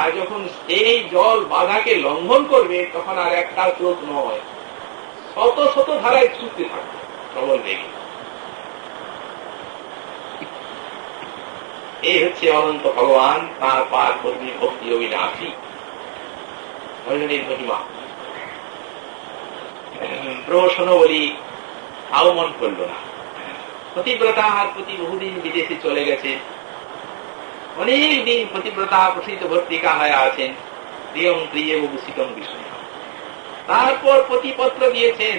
আর যখন সেই জল বাধাকে লঙ্ঘন করবে, তখন আর একটা স্রোত নয়, শত শত ধারায় ছুটতে থাকবে প্রবল বেগে। এই হচ্ছে অনন্ত ভগবান, তার পার কর্মী ভক্তি অবিনাশী ভজনের মহিমা। প্রশ্ন বলি তাও মন করল না। পতিব্রতা আর প্রতি বহুদিন বিদেশে চলে গেছে, অনেক দিন পতিব্রতা প্রসিদ্ধ ভর্তিকা হয়ে আছেন, প্রিয়ম প্রিয় ভূষিতম বিষয়। তারপর প্রতিপত্র দিয়েছেন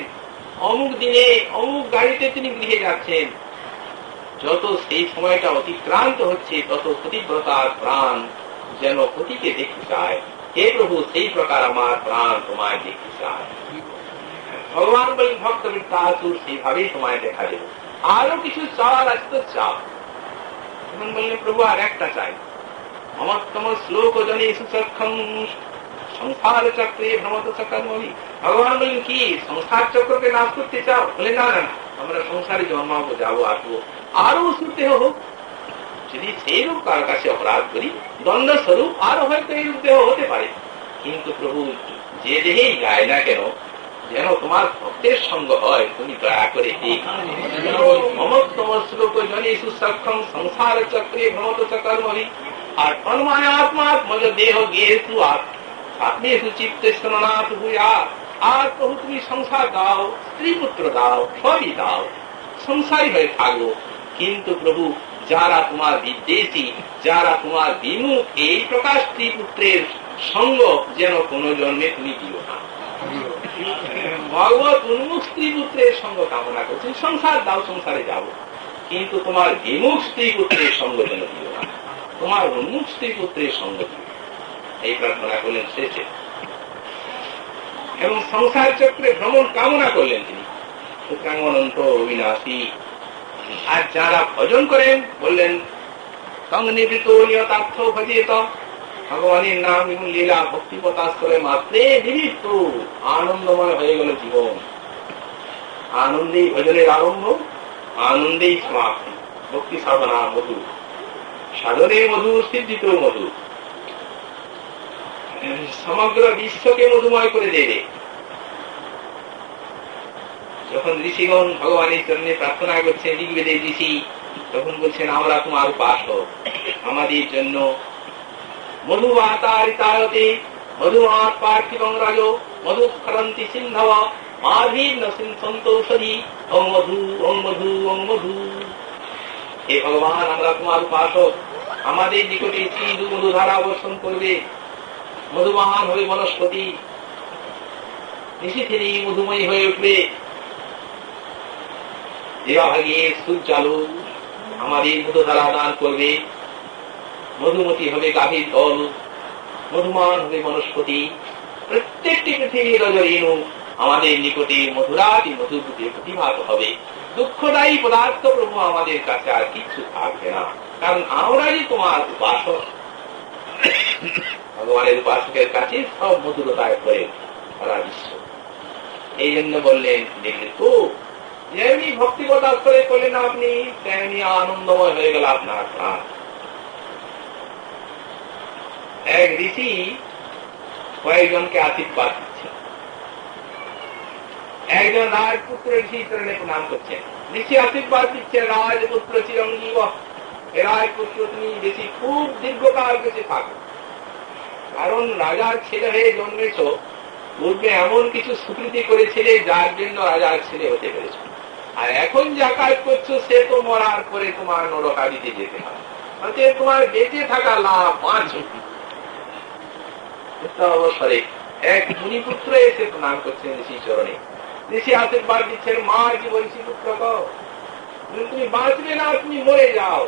অমুক দিনে অমুক গাড়িতে তিনি গৃহে যাচ্ছেন। যত সেই সময়টা অতিক্রান্ত হচ্ছে তত পতিব্রতার প্রাণ যেন পতিকে দেখতে চায়। হে প্রভু, সেই প্রকার আমার প্রাণ তোমায় দেখতে চায়। ভগবান বলেন ভক্ত বৃত্তাসুর, সেইভাবেই তোমায় দেখা দেব। আরো কিছু চাওয়ার আছে তো চাও। তখন বললেন প্রভু আর একটা চাই। অমত্তম শ্লোক জনে সুসক্ষম সংসার চক্রে ভ্রমত সকর্মী। ভগবান বলেন কি সংসার চক্রকে নাশ করতে চাও? বলে না না, আমরা সংসারে জন্মাবো, যাবো, আসবো, আরো সুরতে হোক। যদি সেই রূপ কার কাছে অপরাধ করি দণ্ড স্বরূপ আরো হয়তো এই রূপ দেহ হতে পারে, কিন্তু প্রভু যে দেহেই যায় না কেন যেন তোমার ভক্তের সঙ্গ হয়। তুমি দয়া করে মমত্তম শ্লোক জনে সুসক্ষম সংসার চক্রে ভ্রমত সকর্মী। আর তন্মায় আত্মাত্মজ দেহ গেতু আত্মেষু চিত্তে স্মরণাৎ ভূয়াৎ। আর প্রভু তুমি সংসার দাও, স্ত্রী পুত্র দাও, সবই দাও, সংসারী হয়ে থাকবো, কিন্তু প্রভু যারা তোমার বিদ্বেষী, যারা তোমার বিমুখ, এই প্রকার স্ত্রী পুত্রের সঙ্গ যেন কোন জন্মে তুমি দিও না। ভগবত উন্মুখ স্ত্রী পুত্রের সঙ্গ কামনা করছেন, সংসার দাও, সংসারে যাব, কিন্তু তোমার বিমুখ স্ত্রী পুত্রের সঙ্গ যেন দিও না, তোমার উন্মুখ স্ত্রী পুত্রের সঙ্গ দিও। এই প্রার্থনা করলেন শেষে, এবং সংসার চক্রে ভ্রমণ কামনা করলেন তিনি। সুতরাং অনন্ত অবিনাশী। আর যারা ভজন করেন বললেন তং নিবৃত নিয়তার্থ ভজিত, ভগবানের নাম এবং লীলা ভক্তিপতাশ্রয় মাত্রে নিবৃত্ত আনন্দময় হয়ে গেল জীবন। আনন্দেই ভজনের আরম্ভ, আনন্দেই সমাপ্তি। ভক্তি সাধনা মধু, সাধনে মধু, সিদ্ধিত মধু, সমগ্র বিশ্বকে মধুময় করে দেবে। যখন ঋষিগণ ভগবানের জন্য প্রার্থনা করছেন, ঋগ্বেদের ঋষি, তখন বলছেন আমরা তোমার উপাসক, আমাদের জন্য মধুবাতারিতায়তে মধুমাত পার্থিবং রাজ মধুক্ষরন্তি সিন্ধব মাধীর্ণ সন্তৌষধি ওং মধু ওং মধু ওং মধু। হে ভগবান, আমরা তোমার উপাসক, আমাদের নিকটে সিন্ধু মধু ধারা বর্ষণ করবে, মধুবান হবে বনস্পতি, নিশিথিনী মধুময়ী হয়ে উঠবে, দেবাভাগে সূর্যালো আমাদের মধুধারা দান করবে, মধুমতি হবে গাভীর দল, মধুমান হবে বনস্পতি, প্রত্যেকটি পৃথিবীর রজরেণু আমাদের নিকটে মধুরাতি মধুরূপে প্রতিভাত হবে। দুঃখদায়ী পদার্থ প্রভু আমাদের কাছে আর কিছু থাকবে না, কারণ আমরাই তোমার উপাসক। ভগবানের উপাসকের কাছে সব মধুরতায় হয়ে সারা বিশ্ব। এই জন্য বললেন দেখো, যেমনি ভক্তিগত আশ্রয় করলেন আপনি, তেমনি আনন্দময় হয়ে গেল আপনার প্রাণ। এক ঋষি কয়েকজনকে আশীর্বাদ দিচ্ছে। একজন রাজপুত্র ঋষি চরণে প্রণাম করছেন। ঋষি আশীর্বাদ দিচ্ছে, রাজপুত্র চিরঞ্জীব, রাজপুত্র তুমি বেশি খুব দীর্ঘকাল বেঁচে থাকো, কারণ রাজার ছেলে হয়ে জন্মেছ, পূর্বে এমন কিছু স্বীকৃতি করেছিলে যার জন্য রাজার ছেলে হতে পেরেছ, আর এখন যা কাজ করছো সে তো মরার পরে তোমার নরকাদিতে যেতে হবে, তোমার বেঁচে থাকা লাভ বাঁচ। অবসরে এক মুনিপুত্র এসে প্রণাম করছেন ঋষি চরণে। ঋষি আশীর্বাদ দিচ্ছেন, মা জীবন পুত্র তুমি বাঁচবে না, তুমি মরে যাও,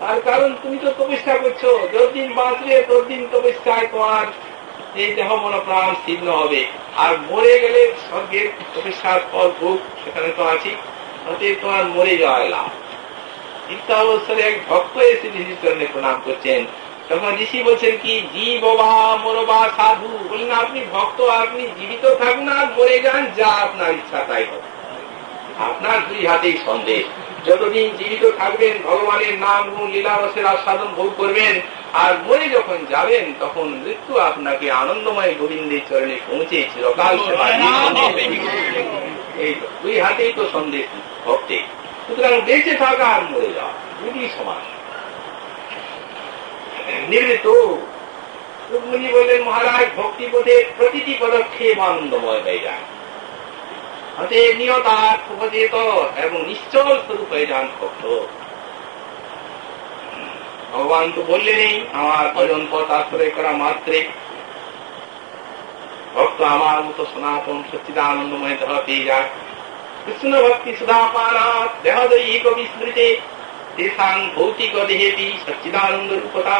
তার কারণ তুমি তো তপস্যা করছো, যতদিন বাঁচবে ততদিন তপস্যায় তোমার এই দেহ মন প্রাণ ছিন্ন হবে, আর মরে গেলে স্বর্গের তপস্যার ফল ভোগ সেখানে তো আছি, তোমার মরে যাওয়ার লাভ। অবসরে এক ভক্ত এসে ঋষির চরণে প্রণাম করছেন। তখন ঋষি বলছেন কি, জীব বা মরবা সাধু, বললেন আপনি ভক্ত, আপনি জীবিত থাকুন আর মরে যান, যা আপনার ইচ্ছা তাই হবে, আপনার দুই হাতেই সন্দেশ। যতদিন জীবিত থাকবেন ভগবানের নাম গুণ লীলা রসের আস্বাদন ভোগ করবেন, আর মরে যখন যাবেন তখন মৃত্যু আপনাকে আনন্দময় গোবিন্দের চরণে পৌঁছে চিরকাল সেবা হবে। এই দুই হাতেই তো সন্দেশ ভক্তে। সুতরাং বেঁচে থাকা আর মরে যাওয়া দুটি সমান। নিবৃত। রুক্মিণী বললেন, মহারাজ, ভক্তিপথের প্রতিটি পদক্ষেপ আনন্দময় হয়ে যায়। অতএব নিয়তার্থ উপচেত এবং নিশ্চল স্বরূপ হয়ে যান ভক্ত। ভগবান তো বললেনই, আমার ভজন পথ আশ্রয় করা মাত্রে ভক্ত আমার মতো সনাতন সচ্চিদানন্দময় দেহ পেয়ে যায়। কৃষ্ণ ভক্তি সুধা পানাৎ দেহদৈহিক বিস্মৃতে তেষাং ভৌতিক দেহেবি সচ্চিদানন্দ রূপতা।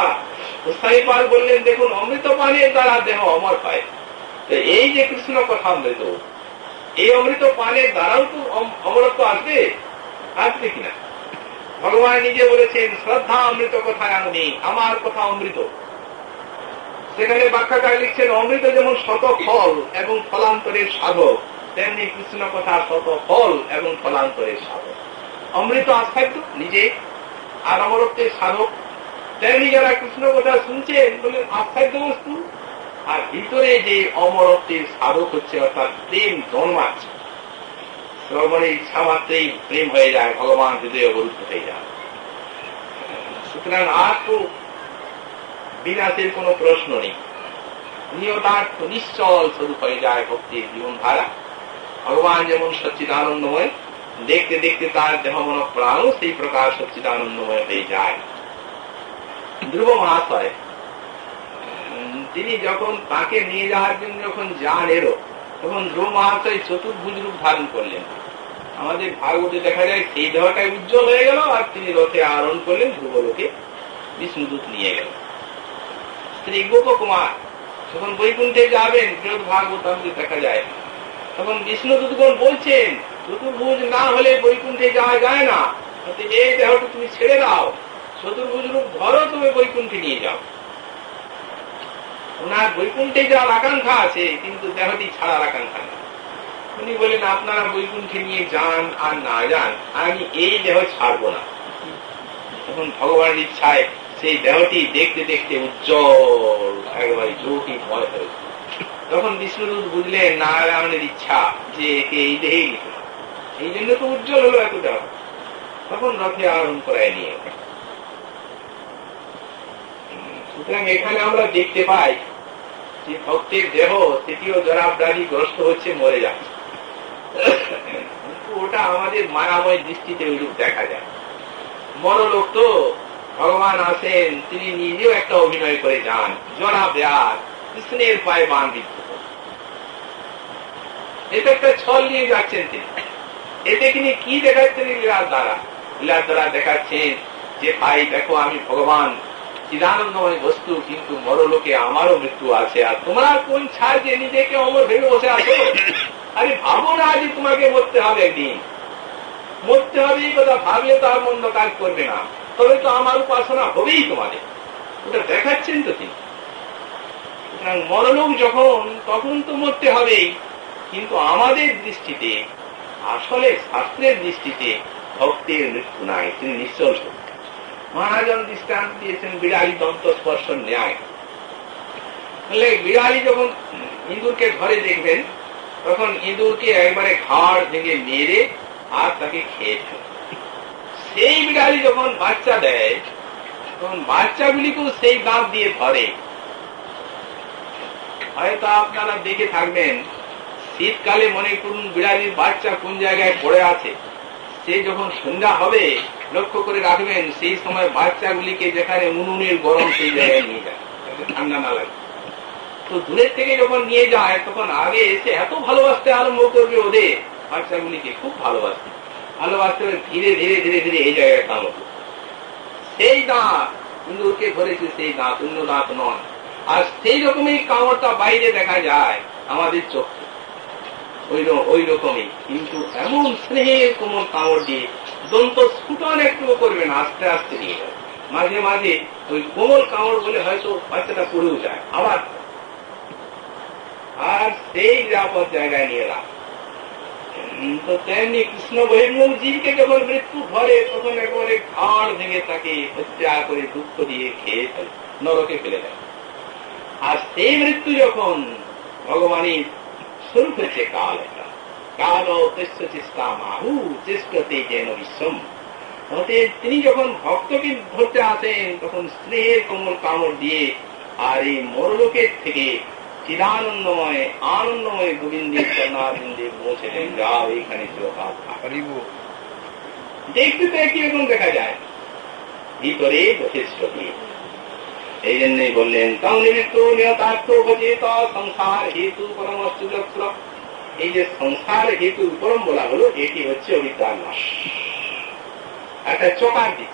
গোস্বামীপাল বললেন, দেখুন, অমৃত পানের দ্বারা দেহ অমর হয়। এই যে কৃষ্ণ কথা অমৃত, এই অমৃত পানের দ্বারাও তো অমরত্ব আসবে, আসবে কিনা? ভগবান নিজে বলেছেন, শ্রদ্ধা অমৃত কথায় আমি, আমার কথা অমৃত। সেখানে ব্যাখ্যাকার লিখছেন, অমৃত যেমন শত ফল এবং ফলান্তরের সাধক, তেমনি কৃষ্ণ কথা শত ফল এবং ফলান্তরের সাধক। অমৃত আস্থাদ্য নিজে আর অমরত্বের সাধক, তেমনি যারা কৃষ্ণ কথা শুনছেন বলেন আস্থাদ্য বস্তু, আর ভিতরে যে অমরত্বের সাধক হচ্ছে, অর্থাৎ প্রেম জন্মাচ্ছে। শ্রবণের ইচ্ছা মাত্রেই প্রেম হয়ে যায়, ভগবান হৃদয়ে অবরুদ্ধ হয়ে যায়। সুতরাং আর তো বিনাশের কোন প্রশ্ন নেই। নিয়তার্থ নিশ্চল স্বরূপ হয়ে যায় ভক্তির জীবন ধারা। ভগবান যেমন সচ্চিদানন্দময়, দেখতে দেখতে তার দেহ মন প্রাণও সেই প্রকার সচ্চিদানন্দময় হয়ে যায়। ধ্রুব মহাশয় তিনি যখন তাকে নিয়ে যাওয়ার জন্য যখন যান এলো, তখন ধ্রুব মহাশয় চতুর্ভুজ রূপ ধারণ করলেন। আমাদের ভাগবতে দেখা যায় সেই দেহটাই উজ্জ্বল হয়ে গেল, আর তিনি রথে আরোহণ করলেন, ধ্রুবলোকে বিষ্ণুদূত নিয়ে গেল। শ্রী গোপকুমার যখন বৈকুণ্ঠে যাবেন, বৃহৎ ভাগবতামৃতে দেখা যায়, তখন বিষ্ণুদূতগণ বলছেন, চতুর্ভুজ না হলে বৈকুণ্ঠে যাওয়া যায় না, এই দেহটা তুমি ছেড়ে দাও, চতুর্ভুজ রূপ ধরো, তুমি বৈকুণ্ঠে নিয়ে যাও। ওনার বৈকুণ্ঠে যাওয়ার আকাঙ্ক্ষা আছে, কিন্তু দেহটি ছাড়ার আকাঙ্ক্ষা নেই। উনি বলেন, আপনারা বৈকুণ্ঠে নিয়ে যান আর না যান, আমি এই দেহ ছাড়বো না। তখন ভগবানের ইচ্ছায় সেই দেহটি দেখতে দেখতে উজ্জ্বল একেবারে জ্যোতির্ময় হয়ে, তখন বিষ্ণুদূত বুঝলেন নারায়ণের ইচ্ছা যে একে এই দেহেই নিতে, এই জন্য তো উজ্জ্বল হলো এত দেহ। তখন রথে আরোহণ করায় নিয়ে। সুতরাং এখানে আমরা দেখতে পাই যে ভক্তের দেহ সেটিও জরাব্রাধি গ্রস্ত হচ্ছে, মরে যাচ্ছে, কিন্তু ওটা আমাদের মায়াময় দৃষ্টিতে ওইরূপ দেখা যায়। মরলোক তো ভগবান আসেন, তিনি নিজেও একটা অভিনয় করে যান, জরা ব্যাস কৃষ্ণের পায়ে বান বিদ্ধ, এটা একটা ছল নিয়ে যাচ্ছেন তিনি। এতে তিনি কি দেখাচ্ছেন? লীলার দ্বারা, লীলার দ্বারা দেখাচ্ছেন যে ভাই দেখো, আমি ভগবান চিদানন্দময় বস্তু, কিন্তু মরলোকে আমারও মৃত্যু আছে, আর তোমার কোন ছাড় যে নিজেকে অমর ভেবে বসে আছো? আরে ভাবো না যে তোমাকে মরতে হবে, একদিন মরতে হবে, এই কথা ভাবলে তো আর মন্দ কাজ করবে না, তবে তো আমার উপাসনা হবেই তোমাদের। ওটা দেখাচ্ছেন তো তিনি। মরলোক যখন, তখন তো মরতে হবেই, কিন্তু আমাদের দৃষ্টিতে, আসলে শাস্ত্রের দৃষ্টিতে ভক্তের মৃত্যু নাই, তিনি নিশ্চল সত্য। মহাজন দৃষ্টান্ত দিয়েছেন বিড়ালি দন্ত স্পর্শ ন্যায়। বিড়ালি যখন ইঁদুরকে ঘরে দেখবেন, তখন ইঁদুরকে একবারে ঘাড় ভেঙে মেরে আর তাকে খেয়ে ফেলে। সেই বিড়ালি যখন বাচ্চা দেয়, তখন বাচ্চাগুলিকেও সেই দাঁত দিয়ে ধরে। হয়তো আপনারা দেখে থাকবেন, শীতকালে মনে করুন বিড়ালির বাচ্চা কোন জায়গায় পড়ে আছে, সে যখন সন্ধ্যা হবে লক্ষ্য করে রাখবেন, সেই সময় বাচ্চাগুলিকে যেখানে উনুনের গরম সেই জায়গায় নিয়ে যায়, ঠান্ডা না লাগে। তো দূরের থেকে যখন নিয়ে যায়, তখন আগে এসে এত ভালোবাসতে আরম্ভ করবে ওদের বাচ্চাগুলিকে, খুব ভালোবাসতে ভালোবাসতে ধীরে ধীরে ধীরে ধীরে এই জায়গায় কামড়। সেই দাঁত ইঁদুরকে ধরেছে, সেই দাঁত অন্য দাঁত নয়। আর সেই রকমই কামড়টা বাইরে দেখা যায় আমাদের চোখে, ওই রকমই, কিন্তু এমন স্নেহের কোমল কামড় দিয়ে দন্ত স্ফুটন একটু করবে না, আস্তে আস্তে নিয়ে যাবে। মাঝে মাঝে ওই কোমল কামড় বলে হয়তো বাচ্চাটা পড়েও যায় আবার, আর সেই নিরাপদ জায়গায় নিয়ে রাখ। তো তেমনি কৃষ্ণ বহির্মুখ জীবকে যখন মৃত্যু ধরে, তখন একেবারে ঘাড় ভেঙে তাকে হত্যা করে দুঃখ দিয়ে খেয়ে ফেলে, নরকে ফেলে দেয়। আর সেই মৃত্যু যখন ভগবানের স্বরূপ হচ্ছে কাল, একটা কাল চেষ্টা মাহু চেষ্টতে যেন বিশ্বম, তিনি যখন ভক্তকে ধরতে আসেন তখন স্নেহের কোমল কামড় দিয়ে আর এই মরলোকের থেকে চিদানন্দময় আনন্দময় গোবিন্দের চরণারবিন্দে পৌঁছে দেন, যাও এখানে চিরকাল থাকো। দেখতে তো একই রকম দেখা যায়, ভিতরে যথেষ্ট দিয়ে। এই জন্যই বললেন তং নিমিত্ত নিয়তার্থ বচেত সংসার হেতু পরমশ্চর্য। এই যে সংসার হেতু পরম বলা হলো, এটি হচ্ছে অবিদ্যার নাশ, একটা চকার দিক।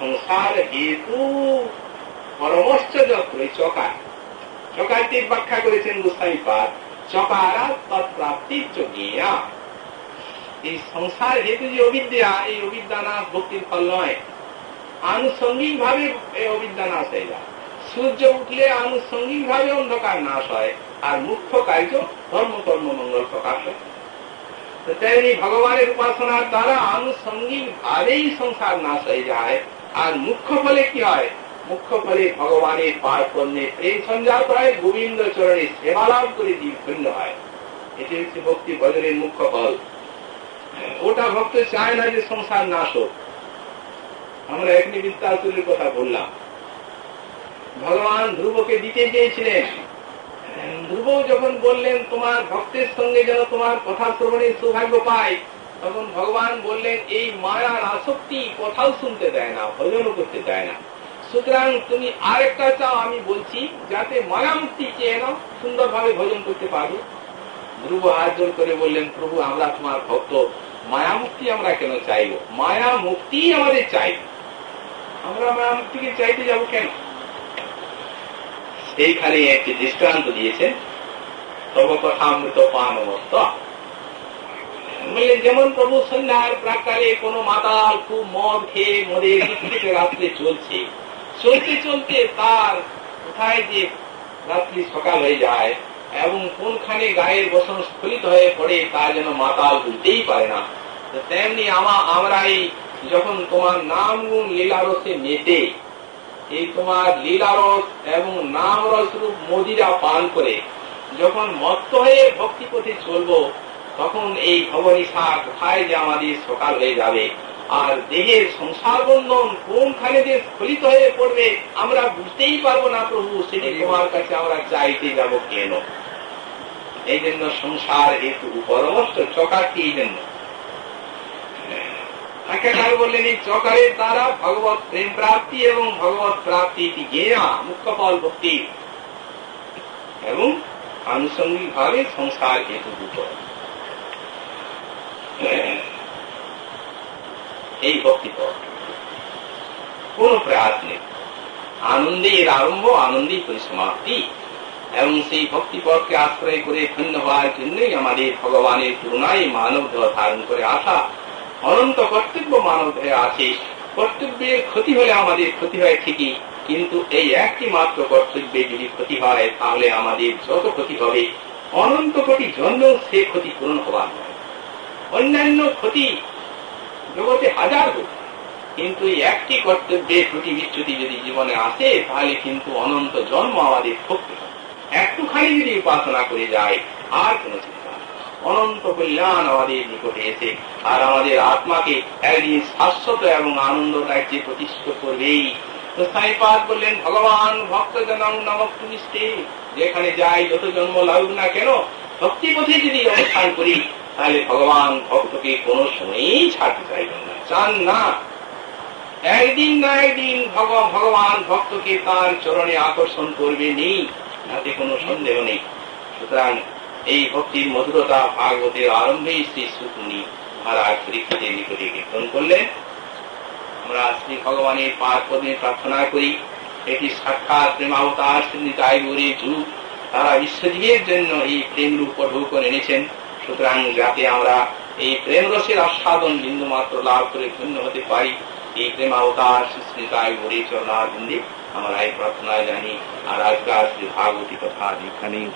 সংসার হেতু পরমশ্চর্য, এই চকারটির ব্যাখ্যা করেছেন গোস্বামীপাদ, চকারা তৎপ্রাপ্তি জ্ঞেয়া। এই সংসার হেতু যে অবিদ্যা, এই অবিদ্যা নাশ ভক্তির ফল নয়, আনুষঙ্গিক ভাবে এই অবিদ্যা নাশ হয়ে যায়। সূর্য উঠলে আনুষঙ্গিক ভাবে অন্ধকার নাশ হয়, আর মুখ্য কার্য ধর্ম কর্ম মঙ্গল প্রকাশ হয়। তেমনি ভগবানের উপাসনার দ্বারা আনুষঙ্গিক ভাবেই সংসার নাশ হয়ে যায়, আর মুখ্য ফলে কি হয়? মুখ্য ফলে ভগবানের পারপণ্যে প্রেম সঞ্জাত হয়, গোবিন্দ চরণে সেবা লাভ করে ধন্য হয়। এটি হচ্ছে ভক্তি ভজনের মুখ্য ফল। ওটা ভক্ত চায় না যে সংসার নাশ হোক। আমরা এখনি বিস্তারের কথা বললাম, ভগবান ধ্রুবকে দিতে চেয়েছিলেন। ধ্রুব যখন বললেন তোমার ভক্তের সঙ্গে যেন তোমার কথা শ্রবণের সৌভাগ্য পায়, তখন ভগবান বললেন এই মায়ার আসক্তি কোথাও শুনতে দেয় না, ভজনও করতে দেয় না। সুতরাং তুমি আরেকটা চাও, আমি বলছি, যাতে মায়া মুক্তি চেয়ে নাও, সুন্দরভাবে ভজন করতে পারো। ধ্রুব হাত জোর করে বললেন প্রভু, আমরা তোমার ভক্ত, মায়া মুক্তি আমরা কেন চাইব? মায়া মুক্তি আমাদের চাই, আমরা মায়া মুক্তিকে চাইতে যাব কেন? এইখানে একটি দৃষ্টান্ত দিয়েছেন, তব কথামৃত পান অবস্থা। বললেন যেমন প্রভু সন্ধ্যার প্রাককালে কোন মাতাল খুব মদ খেয়ে মদের দিক থেকে রাত্রে চলছে, চলতে চলতে তার কোথায় যে রাত্রি সকাল হয়ে যায় এবং কোনখানে গায়ের বসন স্খলিত হয়ে পড়ে তা যেন মাতাল বুঝতেই পারে না। তেমনি আমরা এই যখন তোমার নাম গুণ লীলারসে মেতে, এই তোমার লীলারস এবং নাম রস রূপ মদিরা পান করে যখন মত্ত হয়ে ভক্তি পথে চলবো, তখন এই ভবনিশা কোথায় যে আমাদের সকাল হয়ে যাবে, আর দেহের সংসার বন্ধন কোনখানে যে স্খলিত হয়ে পড়বে আমরা বুঝতেই পারবো না প্রভু। সেটি তোমার কাছে আমরা চাইতে যাব কেন? এই জন্য সংসার হেতু পরমষ্ট চকারটি এই জন্য। বললেন এই চকারের দ্বারা ভগবত প্রেম প্রাপ্তি এবং ভগবত প্রাপ্তি জ্ঞেয়া মুখ্য ফল ভক্তি, এবং আনুষঙ্গিক ভাবে সংসার হেতু দুটো। এই ভক্তি পথ কোন প্রয়াস নেই, আনন্দের আরম্ভ, আনন্দের পরিসমাপ্তি। এবং সেই ভক্তি পথকে আশ্রয় করে ধন্য হওয়ার জন্যই আমাদের ভগবানের করুণায় মানব দেহ ধারণ করে আসা। অনন্ত কর্তব্য মানব দেহে আছে, কর্তব্যের ক্ষতি হলে আমাদের ক্ষতি হয় ঠিকই, কিন্তু এই একটি মাত্র কর্তব্যে যদি ক্ষতি হয় তাহলে আমাদের যত ক্ষতি হবে অনন্ত কোটি জন্ম সে ক্ষতি পূরণ হবার নয়। অন্যান্য ক্ষতি জগতে হাজার ক্ষতি, কিন্তু এই একটি কর্তব্যের ত্রুটি বিচ্যুতি যদি জীবনে আসে তাহলে কিন্তু অনন্ত জন্ম আমাদের ভক্তি হবে। একটুখানি যদি উপাসনা করে যায় আর কোন চিন্তা, অনন্ত কল্যাণ আমাদের নিকটে এসে আর আমাদের আত্মাকে একদিন শাশ্বত এবং আনন্দ রাজ্যে প্রতিষ্ঠিত করবেই। তো সাইপাদ বললেন ভগবান ভক্ত জনং নমস্তু নিষ্ঠে, যেখানে যাই যত জন্ম লাগুক না কেন ভক্তি পথে যদি অবস্থান করি তাহলে ভগবান ভক্তকে কোন সময়ই ছাড়তে চাইবেন না, চান না। একদিন না একদিন ভগবান ভক্তকে তার চরণে আকর্ষণ করবে নেই, তাতে কোনো সন্দেহ নেই। সুতরাং এই ভক্তির মধুরতা ভাগবতের আরম্ভেই শ্রী সুকুনি মহারাজ পরীক্ষিতের নিকটে কীর্তন করলেন। আমরা শ্রী ভগবানের পাদ পদ্মে প্রার্থনা করি, এটি সাক্ষাৎ প্রেমাবতার শ্রী নিতাই গৌরীর যুগ, তারা বিশ্বজীবের জন্য এই প্রেম রূপ ঢুকন এনেছেন। সুতরাং যাতে আমরা এই প্রেম রসের আস্বাদন বিন্দু মাত্র লাভ করে ধন্য হতে পারি, এই প্রেমাবতার শ্রী নিতাই গৌরীর চরণারবিন্দে আমরা এই প্রার্থনা জানি। আর আজকাল শ্রী ভাগবতী কথা এখানেই